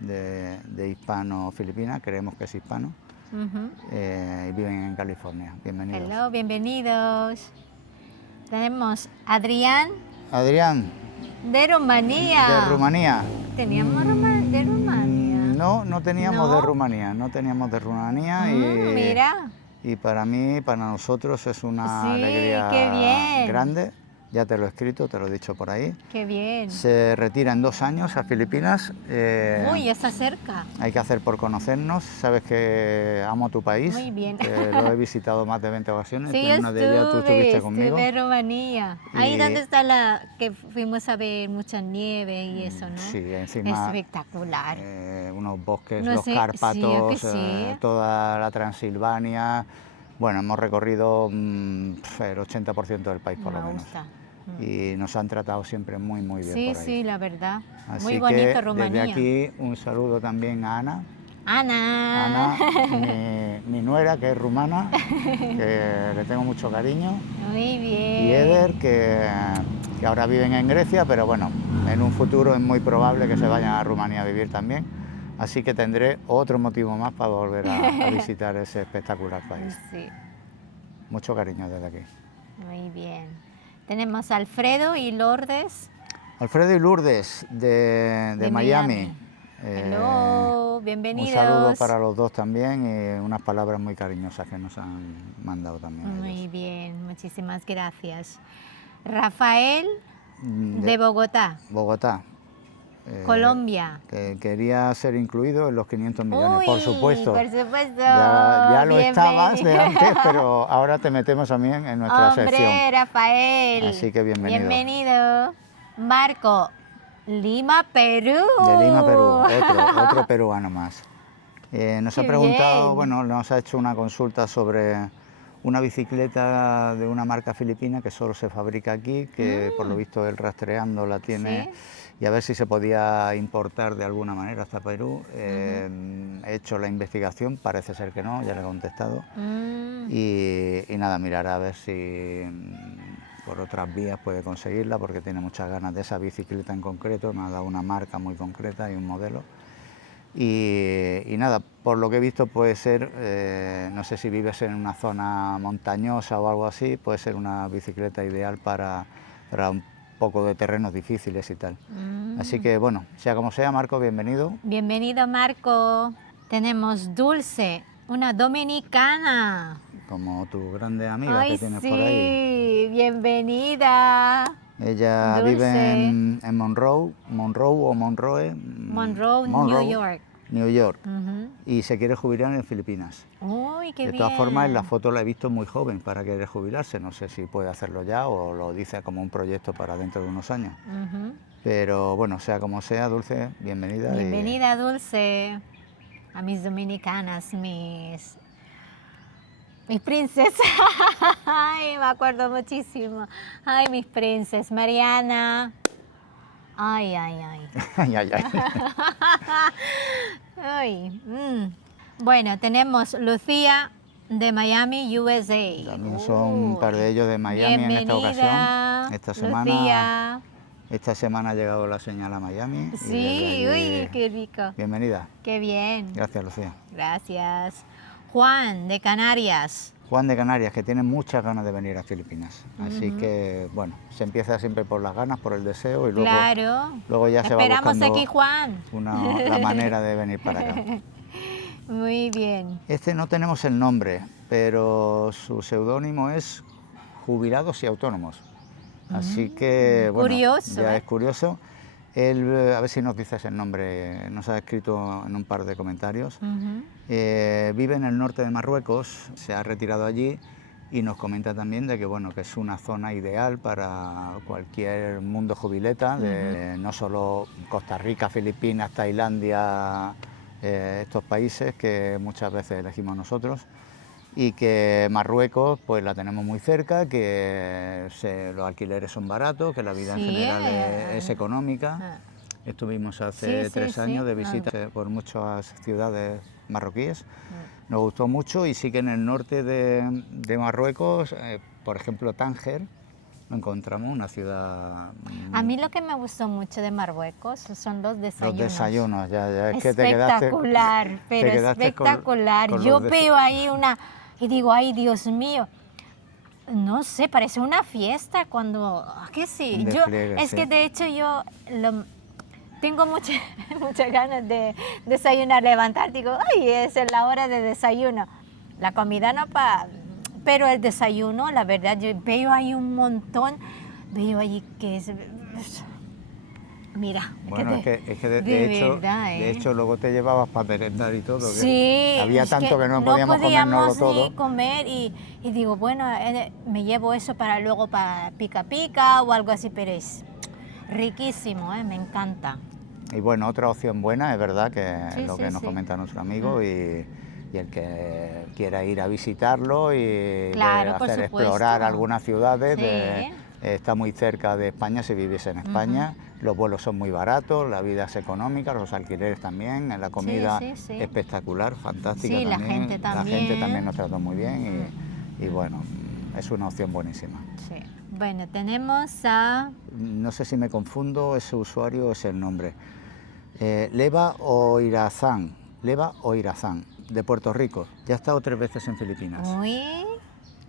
de hispano-filipinas, creemos que es hispano, y viven en California. Bienvenidos. Hello, bienvenidos. Tenemos Adrián Adrián, de Rumanía. de Rumanía. ¿Teníamos de Rumanía? No teníamos ¿No? de Rumanía, no teníamos de Rumanía Mira. y para mí, para nosotros es una Sí, alegría qué bien. grande. Ya te lo he escrito, te lo he dicho por ahí. Qué bien. Se retira en 2 años a Filipinas. Uy, ya está cerca. Hay que hacer por conocernos. Sabes que amo tu país. Muy bien. Que lo he visitado más de 20 ocasiones. Sí, y en una de ellas tú estuviste conmigo. estuve en Rumanía. Ahí Y- donde está que fuimos a ver mucha nieve y eso, ¿no? Sí, encima Espectacular. unos bosques, No los sé, Cárpatos, sí, sí. toda la Transilvania. Bueno, hemos recorrido el 80% del país por Me lo menos. gusta. Y nos han tratado siempre muy bien Sí, por ahí. sí, la verdad. Así Muy que bonito Rumanía. desde aquí un saludo también a Ana. Ana. Ana, mi nuera, que es rumana, que le tengo mucho cariño. Muy bien. Y Eder, que ahora viven en Grecia, pero bueno, en un futuro es muy probable que se vayan a Rumanía a vivir también. Así que tendré otro motivo más para volver a visitar ese espectacular país. Sí, Mucho cariño desde aquí. muy bien. Tenemos a Alfredo y Lourdes. Alfredo y Lourdes, de Miami. Hello, Un bienvenidos. saludo para los dos también y unas palabras muy cariñosas que nos han mandado también. Muy ellos. bien, muchísimas gracias. Rafael De de Bogotá, Bogotá. Colombia. Que quería ser incluido en los 500 millones, por Uy, supuesto. por supuesto. Ya lo estabas de Bienvenido. antes, pero ahora te metemos también en nuestra Hombre, sección. Rafael. Así que bienvenido. Bienvenido. Marco, Lima, Perú. De Lima, Perú, otro peruano más. Nos ha Qué preguntado, bien. bueno, nos ha hecho una consulta sobre una bicicleta de una marca filipina que solo se fabrica aquí, que por lo visto él rastreando la tiene, ¿Sí? y a ver si se podía importar de alguna manera hasta Perú. He hecho la investigación, parece ser que no, ya le he contestado, y nada, mirar a ver si por otras vías puede conseguirla, porque tiene muchas ganas de esa bicicleta en concreto, me ha dado una marca muy concreta y un modelo. Y nada, por lo que he visto puede ser, no sé si vives en una zona montañosa o algo así, puede ser una bicicleta ideal para un poco de terrenos difíciles y tal. Así que bueno, sea como sea, Marco, bienvenido. Bienvenido, Marco. Tenemos Dulce, una dominicana. Como tu grande amiga Ay, que tienes por ahí. sí, bienvenida. Ella vive Dulce. en Monroe o Monroe, Monroe, New York. New York, Ujú. y se quiere jubilar en Filipinas. Uy, qué De bien. todas formas, en la foto la he visto muy joven para querer jubilarse. No sé si puede hacerlo ya o lo dice como un proyecto para dentro de unos años. Ujú. Pero bueno, sea como sea, Dulce, bienvenida. Bienvenida, Dulce, a mis dominicanas, mis princesas. Ay, me acuerdo muchísimo. Ay, mis princesas. Mariana. Ay, ay, ay. Ay, ay, ay. Ay, Bueno, tenemos Lucía de Miami, USA. También son un par de ellos de Miami en esta Bienvenida, ocasión. Lucía. Esta semana ha llegado la señal a Miami. Y Sí, desde uy, allí, qué rico. bienvenida. Qué bien. Gracias, Lucía. Gracias. Juan de Canarias. Juan de Canarias, que tiene muchas ganas de venir a Filipinas. Así que, bueno, se empieza siempre por las ganas, por el deseo y luego, Claro. luego ya se va Esperamos buscando aquí, Juan. la manera de venir para acá. Muy bien. Este no tenemos el nombre, pero su seudónimo es Jubilados y Autónomos. Así que, bueno, Curioso, ya ¿eh? es curioso. Él, a ver si nos dices el nombre, nos ha escrito en un par de comentarios. Vive en el norte de Marruecos, se ha retirado allí y nos comenta también de que, bueno, que es una zona ideal para cualquier mundo jubileta, de no solo Costa Rica, Filipinas, Tailandia, estos países que muchas veces elegimos nosotros, y que Marruecos pues la tenemos muy cerca, que los alquileres son baratos, que la vida en Sí, general es económica. Ah. Estuvimos hace Sí, sí, 3 años sí. de visita por muchas ciudades marroquíes. Nos gustó mucho y sí que en el norte de Marruecos, por ejemplo Tánger, encontramos una ciudad... A mí lo que me gustó mucho de Marruecos son los desayunos. Los desayunos, ya es que te quedaste... Espectacular, pero te quedaste espectacular. con Yo los veo ahí y digo, ay, Dios mío, no sé, parece una fiesta cuando... ¿A que sí? Un despliegue, es sí. que de hecho tengo muchas ganas de desayunar, levantar, digo, ay, es la hora de desayuno. La comida no para... Pero el desayuno, la verdad, yo veo ahí un montón, veo ahí que es... Mira, Bueno, es que de hecho luego te llevabas para merendar y todo. Sí, había es tanto que no podíamos comérnoslo todo. ni comer y digo, bueno, me llevo eso para luego para pica pica o algo así, pero es riquísimo, me encanta. Y bueno, otra opción buena es verdad que Sí, es lo sí, que nos sí. comenta nuestro amigo y el que quiera ir a visitarlo y Claro, por hacer supuesto. explorar algunas ciudades. Sí. Está muy cerca de España si viviese en España, los vuelos son muy baratos, la vida es económica, los alquileres también, la comida Sí, sí. espectacular, fantástica Sí, la también. gente La gente también. también nos trató muy bien y bueno, es una opción buenísima. Sí. Bueno, tenemos a... No sé si me confundo, ese usuario es el nombre. Leva Oirazán, de Puerto Rico. Ya ha estado 3 veces en Filipinas. Uy,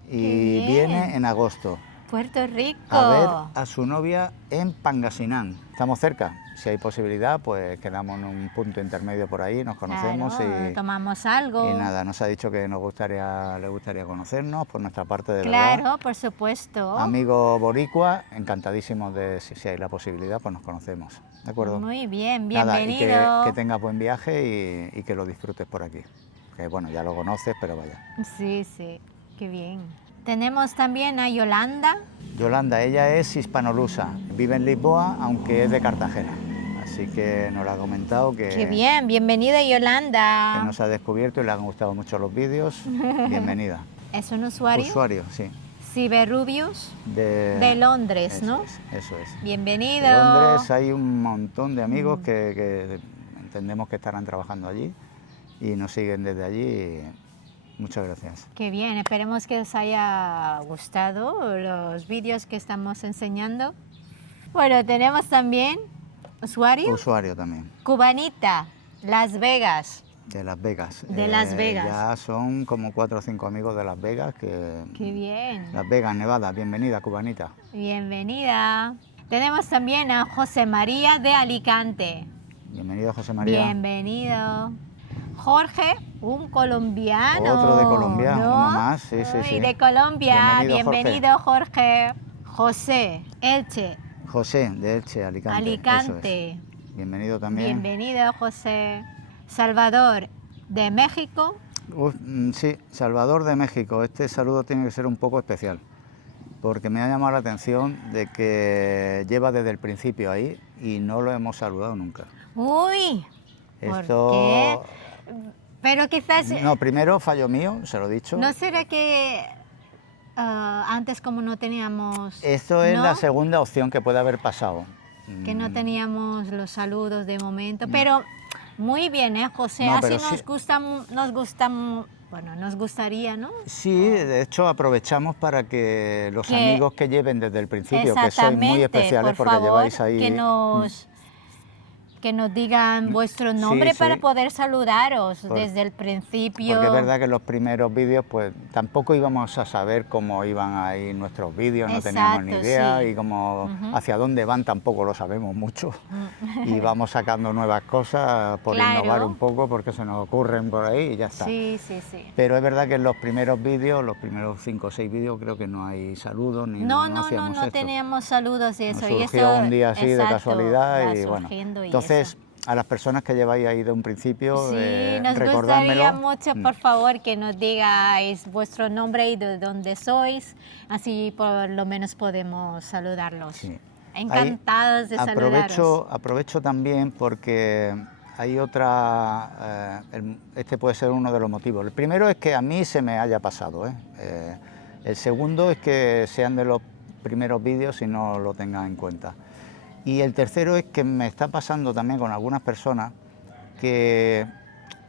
Y bien. viene en agosto Puerto Rico. a ver a su novia en Pangasinán. Estamos cerca. Si hay posibilidad, pues quedamos en un punto intermedio por ahí, nos conocemos Claro, tomamos algo. y nada, nos ha dicho que le gustaría conocernos por nuestra parte, de Claro, verdad. por supuesto. Amigo boricua, encantadísimos de si hay la posibilidad, pues nos conocemos. ¿De acuerdo? Muy bien, Nada, y bienvenido. que tengas buen viaje y que lo disfrutes por aquí. Que bueno, ya lo conoces, pero vaya. Sí, sí, qué bien. Tenemos también a Yolanda. Yolanda, ella es hispanolusa, vive en Lisboa, aunque es de Cartagena. Así que nos lo ha comentado Qué bien, bienvenida que Yolanda. nos ha descubierto y le han gustado mucho los vídeos. Bienvenida. ¿Es un usuario? Usuario, sí. Ciberrubius de Londres, ¿no? Eso es. Bienvenido. En Londres hay un montón de amigos que entendemos que estarán trabajando allí y nos siguen desde allí. Muchas gracias. Qué bien, esperemos que os haya gustado los vídeos que estamos enseñando. Bueno, tenemos también usuario. Usuario también. Cubanita, Las Vegas. De Las Vegas. De Las Vegas. Ya son como 4 o 5 amigos de Las Vegas que... Qué bien. Las Vegas, Nevada. Bienvenida, cubanita. Bienvenida. Tenemos también a José María de Alicante. Bienvenido, José María. Bienvenido. Jorge, un colombiano. Otro de Colombia, ¿no? uno más, sí, sí, Ay, sí. de Colombia. Bienvenido, Jorge. José, Elche. José, de Elche, Alicante. Alicante. Eso es. Bienvenido también. Bienvenido, José. Salvador, de México. Sí, Salvador de México. Este saludo tiene que ser un poco especial, porque me ha llamado la atención de que lleva desde el principio ahí y no lo hemos saludado nunca. Uy, ¿por Esto... qué? Pero quizás... No, primero fallo mío, se lo he dicho. ¿No será que antes como no teníamos... Esto es ¿no? la segunda opción que puede haber pasado. Que no teníamos los saludos de momento, pero muy bien, José, No, así pero nos gustaría, ¿no? Sí, de hecho aprovechamos para que los amigos que lleven desde el principio, que sois Exactamente, muy especiales por porque favor, lleváis ahí... que nos digan vuestro nombre sí. para poder saludaros desde el principio. Porque es verdad que en los primeros vídeos pues tampoco íbamos a saber cómo iban a ir nuestros vídeos, no teníamos ni idea, y cómo hacia dónde van tampoco lo sabemos mucho. Y vamos sacando nuevas cosas por innovar un poco, porque se nos ocurren por ahí y ya está. Sí, sí, sí. Pero es verdad que en los primeros vídeos, los primeros 5 o 6 vídeos, creo que no hay saludos ni no hacíamos esto. No teníamos saludos y eso. Nos surgió un día así de casualidad y bueno. Entonces, a las personas que lleváis ahí de un principio, nos gustaría mucho, por favor, que nos digáis vuestro nombre y de dónde sois, así por lo menos podemos saludarlos. Sí. Encantados de saludaros. Aprovecho también porque hay otra, este puede ser uno de los motivos. El primero es que a mí se me haya pasado, el segundo es que sean de los primeros vídeos y no lo tengan en cuenta. Y el tercero es que me está pasando también con algunas personas que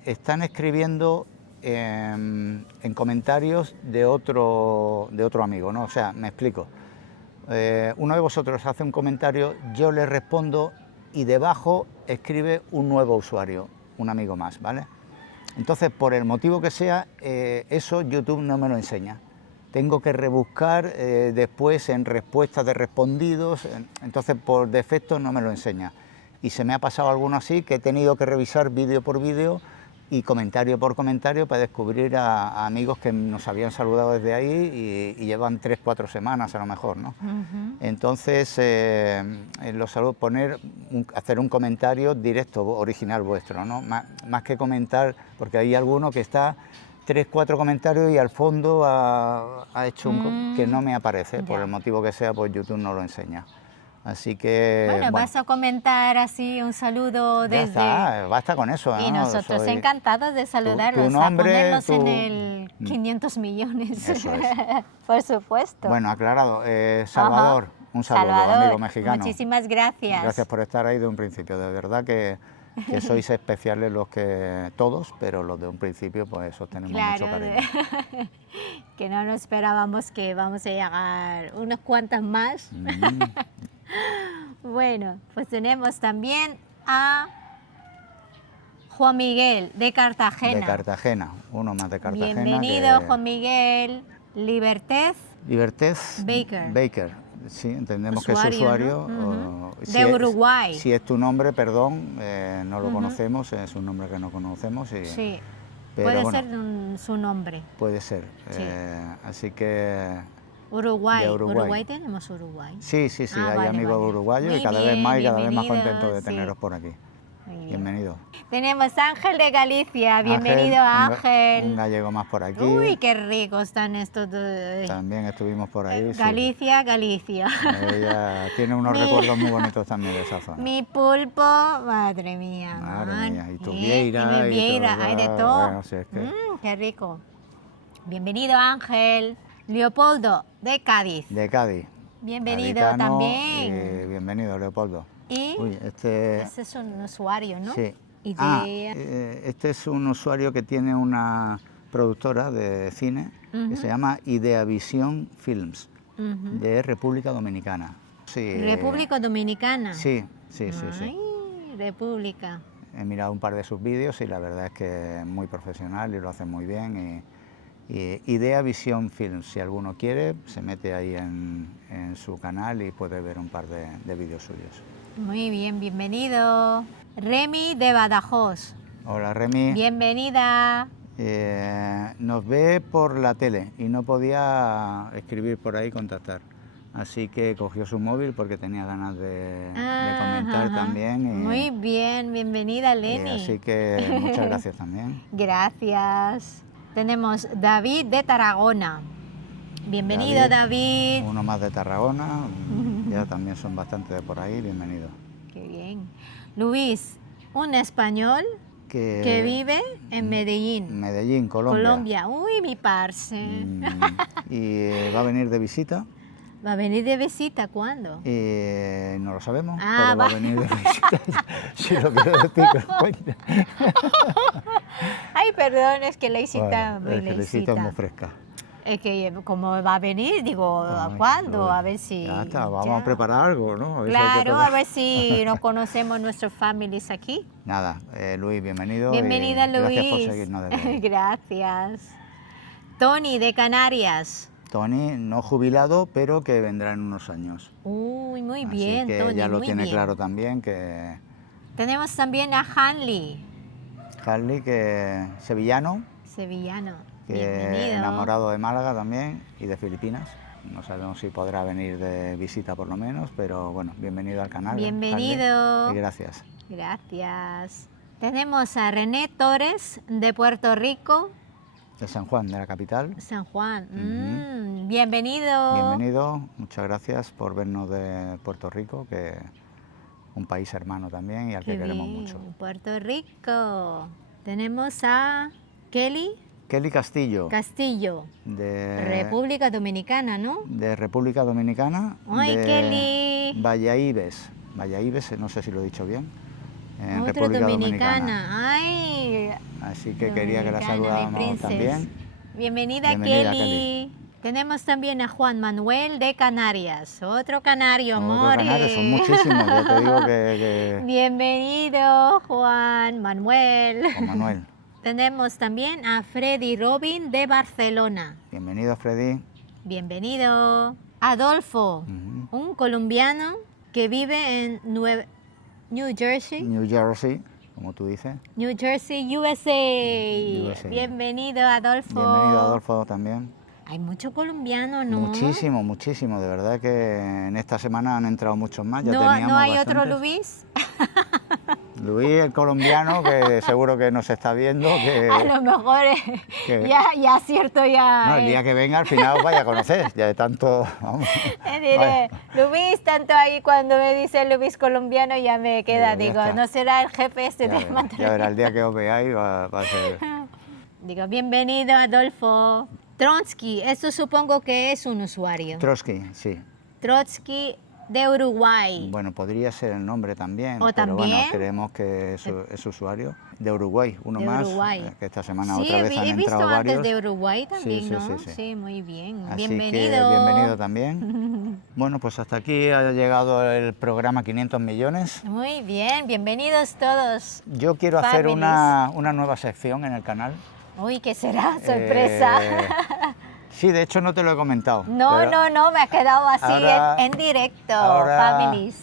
están escribiendo en comentarios de otro amigo, ¿no? O sea, me explico. Uno de vosotros hace un comentario, yo le respondo y debajo escribe un nuevo usuario, un amigo más, ¿vale? Entonces, por el motivo que sea, eso YouTube no me lo enseña. Tengo que rebuscar después en respuestas de respondidos, entonces por defecto no me lo enseña. Y se me ha pasado alguno así, que he tenido que revisar vídeo por vídeo y comentario por comentario para descubrir a amigos que nos habían saludado desde ahí y llevan 3 o 4 semanas a lo mejor, ¿no? Entonces, en los saludos hacer un comentario directo, original vuestro, ¿no? Más que comentar, porque hay alguno que está 3 o 4 comentarios y al fondo ha hecho que no me aparece, por el motivo que sea, pues YouTube no lo enseña. Así que... Bueno, vas a comentar así un saludo desde... Ya está, basta con eso, ¿no? Y nosotros encantados de saludarlos, tu nombre, a ponernos en el 500 millones. Eso es. Por supuesto. Bueno, aclarado. Salvador, un saludo, Salvador, amigo mexicano. Muchísimas gracias. Gracias por estar ahí de un principio, de verdad que sois especiales todos, pero los de un principio pues esos tenemos mucho cariño. Que no nos esperábamos que vamos a llegar unas cuantas más. Bueno, pues tenemos también a Juan Miguel de Cartagena. De Cartagena, uno más de Cartagena. Bienvenido, Juan Miguel. Libertez Baker. Sí, entendemos que es usuario. ¿no? De Uruguay. Si es tu nombre, perdón, no lo conocemos, es un nombre que no conocemos. Sí, pero puede bueno, ser su nombre. Puede ser, sí. Así que... Uruguay. Uruguay tenemos Uruguay. Sí, hay amigos uruguayos y cada vez más contentos de teneros por aquí. Bienvenido. Tenemos Ángel de Galicia. Bienvenido, Ángel. Un gallego más por aquí. Uy, qué ricos están estos dos. También estuvimos por ahí. Galicia. Ella tiene unos recuerdos muy bonitos también de esa zona. Mi pulpo, madre mía. Y tu vieira. Hay de todo. Bueno, si es que... Qué rico. Bienvenido Ángel. Leopoldo, de Cádiz. De Cádiz. Bienvenido Gaditano, también. bienvenido, Leopoldo. Y Uy, este es un usuario, ¿no? sí. Idea. Este es un usuario que tiene una productora de cine que se llama Ideavisión Films, de República Dominicana. Sí, República Dominicana. sí. Ay, República. He mirado un par de sus vídeos y la verdad es que es muy profesional y lo hace muy bien. Y Ideavisión Films, si alguno quiere, se mete ahí en su canal y puede ver un par de vídeos suyos. Muy bien, bienvenido. Remy de Badajoz. Hola Remy. Bienvenida. Nos ve por la tele y no podía escribir por ahí, contactar. Así que cogió su móvil porque tenía ganas de comentar también. Muy bien, bienvenida Leni. Así que muchas gracias también. Gracias. Tenemos David de Tarragona. Bienvenido David. Uno más de Tarragona, ya también son bastante de por ahí, bienvenido. Qué bien. Luis, un español que vive en Medellín. Medellín, Colombia. Colombia. Uy, mi parce. Y va a venir de visita. ¿Va a venir de visita cuándo? No lo sabemos, Ah, pero va a venir de visita. Si lo quiero decir, que lo cuente. Ay, perdón, es que la visita Bueno, es que la visita es muy fresca. Es que como va a venir, digo, ¿a cuándo? A ver si... Ya está, vamos a preparar algo, ¿no? Claro, a ver si nos conocemos nuestros families aquí. Nada, Luis, bienvenido. Bienvenida, Luis. Gracias por seguirnos desde ahí. Gracias. Tony, de Canarias. Tony, no jubilado, pero que vendrá en unos años. Uy, muy Así bien, que Tony, ya lo muy tiene bien. claro también, que Tenemos también a Hanley, Harley, que sevillano, sevillano. que Bienvenido. enamorado de Málaga también y de Filipinas. No sabemos si podrá venir de visita por lo menos, pero bueno, bienvenido al canal. Bienvenido. Harley, y gracias. Gracias. Tenemos a René Torres, de Puerto Rico. De San Juan, de la capital. San Juan. Bienvenido. Bienvenido, muchas gracias por vernos de Puerto Rico, que es un país hermano también y al Qué que queremos bien, mucho. Puerto Rico. Tenemos a Kelly Kelly Castillo, Castillo, de República Dominicana, ¿no? de República Dominicana, ¡Ay, de Kelly! Vallaíbes, no sé si lo he dicho bien, en Otra República dominicana. Dominicana. ¡Ay! Así que quería que la Dominicana, mi saludáramos princess. también. Bienvenida, Bienvenida, Kelly. Tenemos también a Juan Manuel de Canarias, otro canario, Otro amor. canario, son muchísimos, yo te digo que Bienvenido, Juan Manuel. Juan Manuel. Tenemos también a Freddy Robin de Barcelona. Bienvenido, Freddy. Bienvenido. Adolfo, un colombiano que vive en New Jersey. New Jersey, como tú dices. New Jersey, USA. Bienvenido, Adolfo. Bienvenido, Adolfo, también. Hay mucho colombiano, ¿no? Muchísimo, muchísimo. De verdad que en esta semana han entrado muchos más. Ya ¿No, teníamos ¿no hay otro bastantes. Luis? Luis, el colombiano, que seguro que nos está viendo. Que, A lo mejor que- ya acierto ya. no, el día que venga al final os vaya a conocer. Ya de tanto. Vamos. Diré, Luis, tanto ahí cuando me dice Luis colombiano ya me queda, Ya digo, está. ¿no será el jefe este Ya de verá, Madrid? ya verá, el día que os veáis va a ser. Digo, bienvenido, Adolfo. Trotsky, esto supongo que es un usuario. Trotsky, sí. Trotsky de Uruguay. Bueno, podría ser el nombre también. ¿O pero también? bueno, creemos que es usuario. De Uruguay, uno De más. Uruguay. Que esta semana Sí, otra vez han he visto entrado antes varios. de Uruguay también, Sí, ¿no? sí, sí, sí. Muy bien. Así Bienvenido. que bienvenido también. Bueno, pues hasta aquí ha llegado el programa 500 millones. Muy bien, bienvenidos todos. Yo quiero hacer Families. una nueva sección en el canal. Uy, ¿qué será? Sorpresa. Sí, de hecho no te lo he comentado. No, pero no, me ha quedado así ahora- en directo, ahora- families.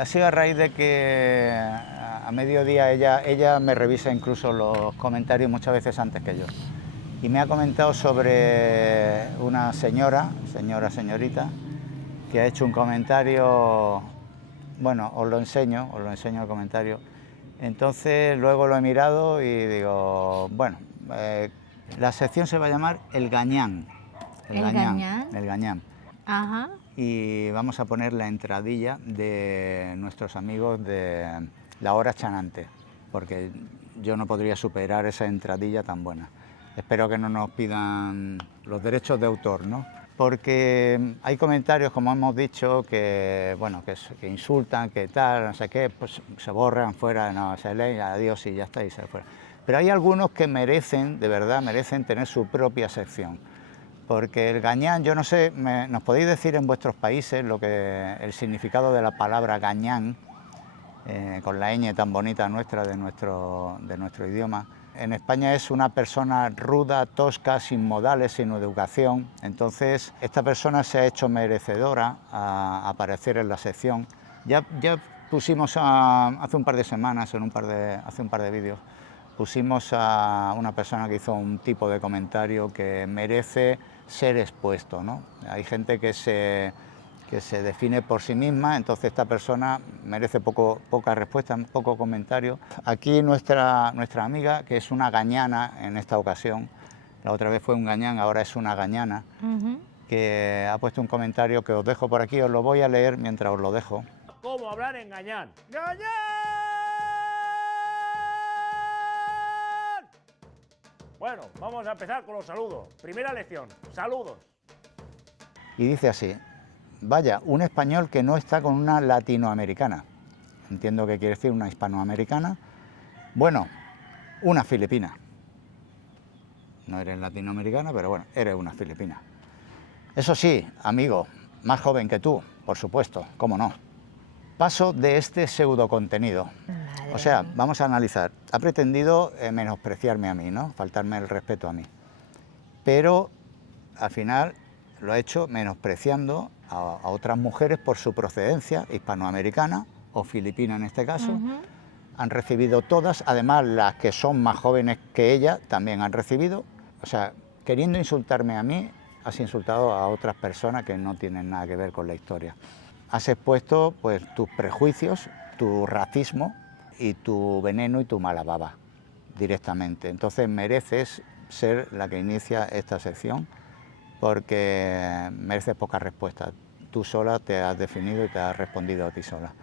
Ha sido a raíz de que a mediodía ella me revisa incluso los comentarios muchas veces antes que yo. Y me ha comentado sobre una señorita, que ha hecho un comentario, bueno, os lo enseño el comentario. Entonces luego lo he mirado y digo, bueno, la sección se va a llamar El Gañán. ¿El Gañán? El Gañán. Ajá. Y vamos a poner la entradilla de nuestros amigos de La Hora Chanante, porque yo no podría superar esa entradilla tan buena. Espero que no nos pidan los derechos de autor, ¿no? Porque hay comentarios, como hemos dicho, que, bueno, que insultan, que tal, no sé qué, pues se borran fuera, no se leen, adiós y ya está, y se fuera. Pero hay algunos que merecen, de verdad, merecen tener su propia sección. Porque el gañán, yo no sé, ¿nos podéis decir en vuestros países el significado de la palabra gañán, con la ñ tan bonita nuestra de nuestro idioma? En España es una persona ruda, tosca, sin modales, sin educación. Entonces, esta persona se ha hecho merecedora a aparecer en la sección. Ya pusimos hace un par de semanas, hace un par de vídeos, pusimos a una persona que hizo un tipo de comentario que merece ser expuesto, ¿no? Hay gente que se define por sí misma, entonces esta persona merece poca respuesta, poco comentario. Aquí nuestra amiga, que es una gañana en esta ocasión, la otra vez fue un gañán, ahora es una gañana, que ha puesto un comentario que os dejo por aquí, os lo voy a leer mientras os lo dejo. ¿Cómo hablar en gañán? ¡Gañán! Bueno, vamos a empezar con los saludos. Primera lección, saludos. Y dice así: vaya, un español que no está con una latinoamericana. Entiendo que quiere decir una hispanoamericana. Bueno, una filipina. No eres latinoamericana, pero bueno, eres una filipina. Eso sí, amigo, más joven que tú, por supuesto, cómo no. Paso de este pseudo contenido. O sea, vamos a analizar. Ha pretendido menospreciarme a mí, ¿no? Faltarme el respeto a mí. Pero al final lo ha hecho menospreciando a otras mujeres por su procedencia hispanoamericana o filipina en este caso. Han recibido todas, además las que son más jóvenes que ella también han recibido. O sea, queriendo insultarme a mí, has insultado a otras personas que no tienen nada que ver con la historia. Has expuesto pues tus prejuicios, tu racismo y tu veneno y tu mala baba directamente. Entonces mereces ser la que inicia esta sección, porque mereces poca respuesta. Tú sola te has definido y te has respondido a ti sola.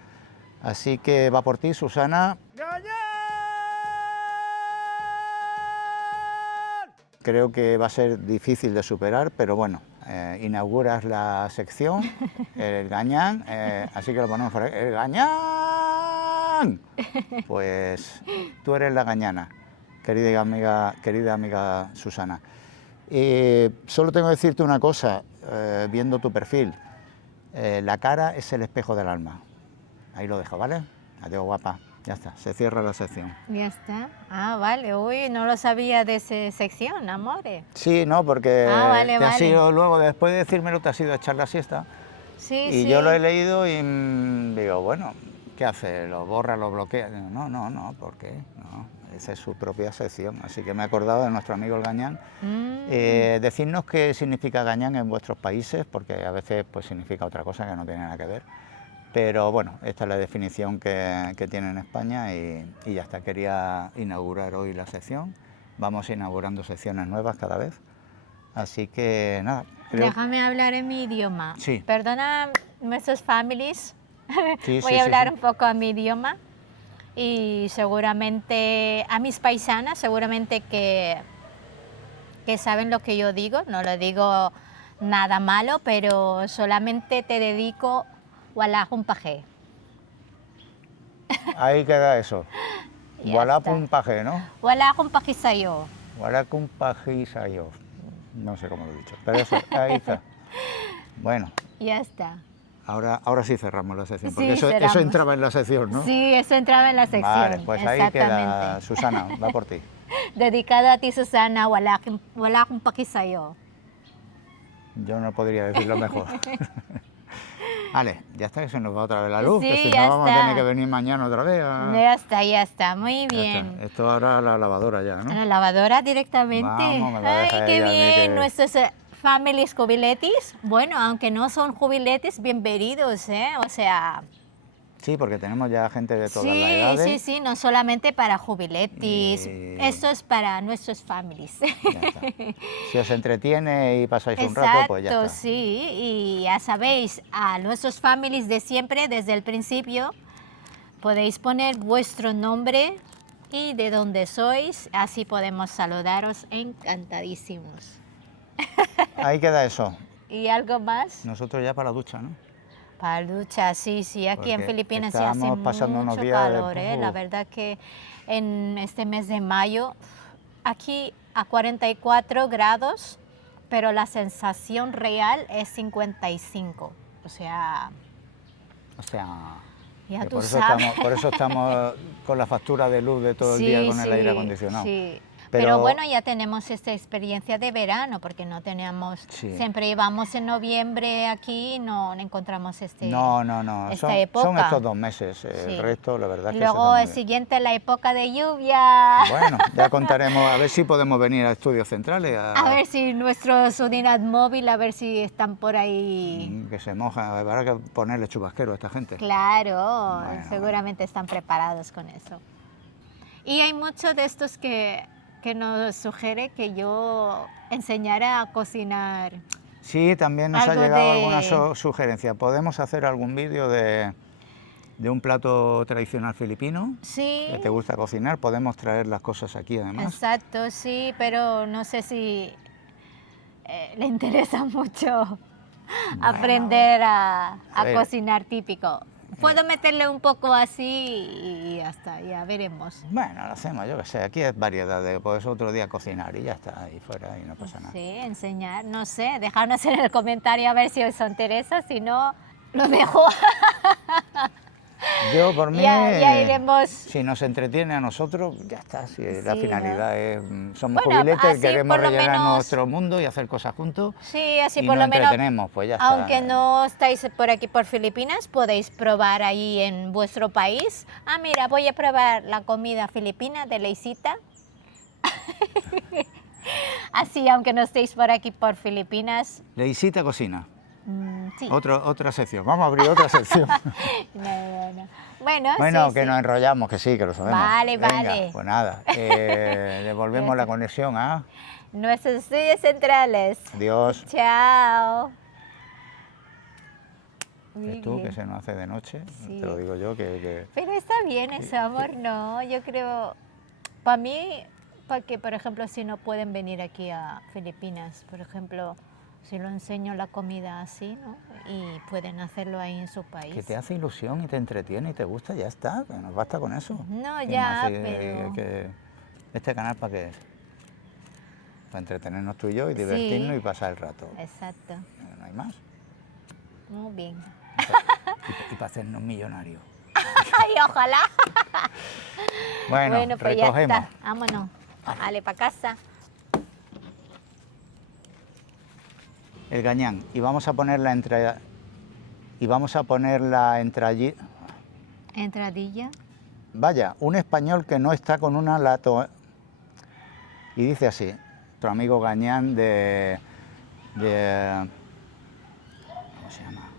Así que va por ti, Susana. ¡Gañán! Creo que va a ser difícil de superar, pero bueno, inauguras la sección, el gañán, así que lo ponemos por ahí, el gañán. Pues tú eres la gañana, querida amiga Susana. Solo tengo que decirte una cosa, viendo tu perfil, la cara es el espejo del alma. Ahí lo dejo, ¿vale? Adiós, guapa. Ya está, se cierra la sección. Ya está. Ah, vale. Uy, no lo sabía de esa sección, amore. Sí, no, porque vale, te has vale. ido luego, después de decírmelo, te has ido a echar la siesta. Sí, Y sí. yo lo he leído y digo, bueno, ¿qué hace? ¿Lo borra, lo bloquea? No, ¿por qué? No, esa es su propia sección. Así que me he acordado de nuestro amigo el gañán. Decidnos qué significa gañán en vuestros países, porque a veces pues significa otra cosa que no tiene nada que ver. Pero bueno, esta es la definición que tiene en España y ya está. Quería inaugurar hoy la sección. Vamos inaugurando secciones nuevas cada vez. Así que nada. Déjame hablar en mi idioma. Sí. Perdona nuestros families. Sí, Voy sí, a hablar sí. un poco a mi idioma. Y seguramente a mis paisanas, seguramente que saben lo que yo digo. No lo digo nada malo, pero solamente te dedico Walajun Paje. Ahí queda eso. Ya Walapun está. paje, ¿no? Walajun Pajisayo. Walapun pajisayo. No sé cómo lo he dicho, pero eso, ahí está. Bueno, Ya está. ahora sí cerramos la sección, porque Sí, eso cerramos. entraba en la sección, ¿no? Sí, eso entraba en la sección. Vale, pues ahí queda, Exactamente. Susana, va por ti. Dedicado a ti, Susana, Walajun Pajisayo. Yo no podría decirlo mejor. Vale, ya está, que se nos va otra vez la luz, Sí, que si ya no vamos a está. tener que venir mañana otra vez. Ya está, muy Ya bien. está. Esto ahora la lavadora ya, A ¿no? la lavadora directamente. Vamos, me va a Ay, dejar qué ella a mí bien, que- nuestros families jubiletis. Bueno, aunque no son jubiletis, bienvenidos, ¿eh? O sea, Sí, porque tenemos ya gente de todas las sí, edades. sí, no solamente para jubiletis. Y- Esto es para nuestros families. Ya está. Si os entretiene y pasáis un rato, pues ya Exacto, está. sí, y ya sabéis, a nuestros families de siempre, desde el principio, podéis poner vuestro nombre aquí, de donde sois, así podemos saludaros encantadísimos. Ahí queda eso. ¿Y algo más? Nosotros ya para la ducha, ¿no? Para ducha, sí, sí, aquí en Porque Filipinas sí hace estábamos pasando unos mucho días de- calor, La verdad que en este mes de mayo, aquí a 44 grados, pero la sensación real es 55. O sea, O sea, ya que tú por eso sabes. por eso estamos con la factura de luz de todo el día con el aire acondicionado. Sí. Pero- Pero bueno, ya tenemos esta experiencia de verano, porque no teníamos, Sí. siempre íbamos en noviembre aquí y no encontramos No, esta son época. estos 2 meses. Sí. El resto, la verdad, Y es que se luego está muy el bien. siguiente, la época de lluvia. Bueno, ya contaremos, a ver si podemos venir a Estudios Centrales A ver si nuestros unidad móvil, a ver si están por ahí. que se mojan. Habrá que ponerle chubasquero a esta gente. Claro, Bueno, seguramente están preparados con eso. Y hay muchos de estos que nos sugiere que yo enseñara a cocinar. Sí, también nos ha Algo llegado de- alguna sugerencia. ¿Podemos hacer algún vídeo de un plato tradicional filipino? Sí, Que te gusta cocinar, podemos traer las cosas aquí además. exacto, sí, pero no sé si le interesa mucho aprender a ver. cocinar típico. Puedo meterle un poco así y ya está, ya veremos. Bueno, lo hacemos, yo qué sé, aquí es variedad, puedes otro día cocinar y ya está, ahí fuera y no pasa nada. Sí, enseñar, no sé, dejadnos en el comentario a ver si os interesa, si no, lo dejo. Yo por mí, Ya iremos. si nos entretiene a nosotros, ya está, si la Sí, finalidad ¿no? es, somos Bueno, jubiletes, así queremos por lo rellenar menos- nuestro mundo y hacer cosas juntos. Sí, así y por nos lo menos, entretenemos, pues ya está. aunque no estáis por aquí por Filipinas, podéis probar ahí en vuestro país. Ah, mira, voy a probar la comida filipina de Leisita. Así, aunque no estéis por aquí por Filipinas. Leisita cocina, Sí. otra sección, vamos a abrir otra sección. No. Bueno, Bueno, sí, que sí. nos enrollamos, que sí, que lo sabemos. Vale, Venga, vale. pues nada, devolvemos la conexión a Nuestros estudios centrales. Dios. Chao. Muy ¿Ves tú bien. que se nos hace de noche? Sí. Te lo digo yo, que Pero está bien eso, amor, no. Yo creo, para mí, porque por ejemplo, si no pueden venir aquí a Filipinas, por ejemplo, si lo enseño la comida así, ¿no? Y pueden hacerlo ahí en su país. que te hace ilusión y te entretiene y te gusta, ya está, que nos basta con eso. No, ¿Qué ya, más? pero- Este canal para qué es? Para entretenernos tú y yo y divertirnos Sí. y pasar el rato. Exacto. No hay más. Muy bien. Y para hacernos millonarios. Ay, ojalá. Bueno, Pues ya recogemos. está. Vámonos. Dale, para casa. El gañán. Y vamos a ponerla entre... Y vamos a ponerla entre allí... Entradilla. Vaya, un español que no está con una lato... Y dice así, nuestro amigo Gañán ¿cómo se llama?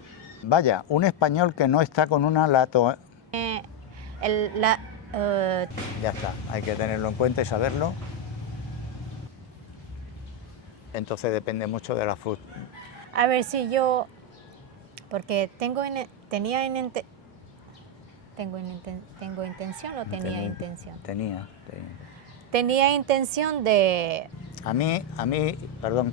Vaya, un español que no está con una lato... Ya está, hay que tenerlo en cuenta y saberlo. Entonces depende mucho de la fruta. A ver si yo, porque tengo intención o tenía intención. Tenía. Tenía intención de, A mí, perdón,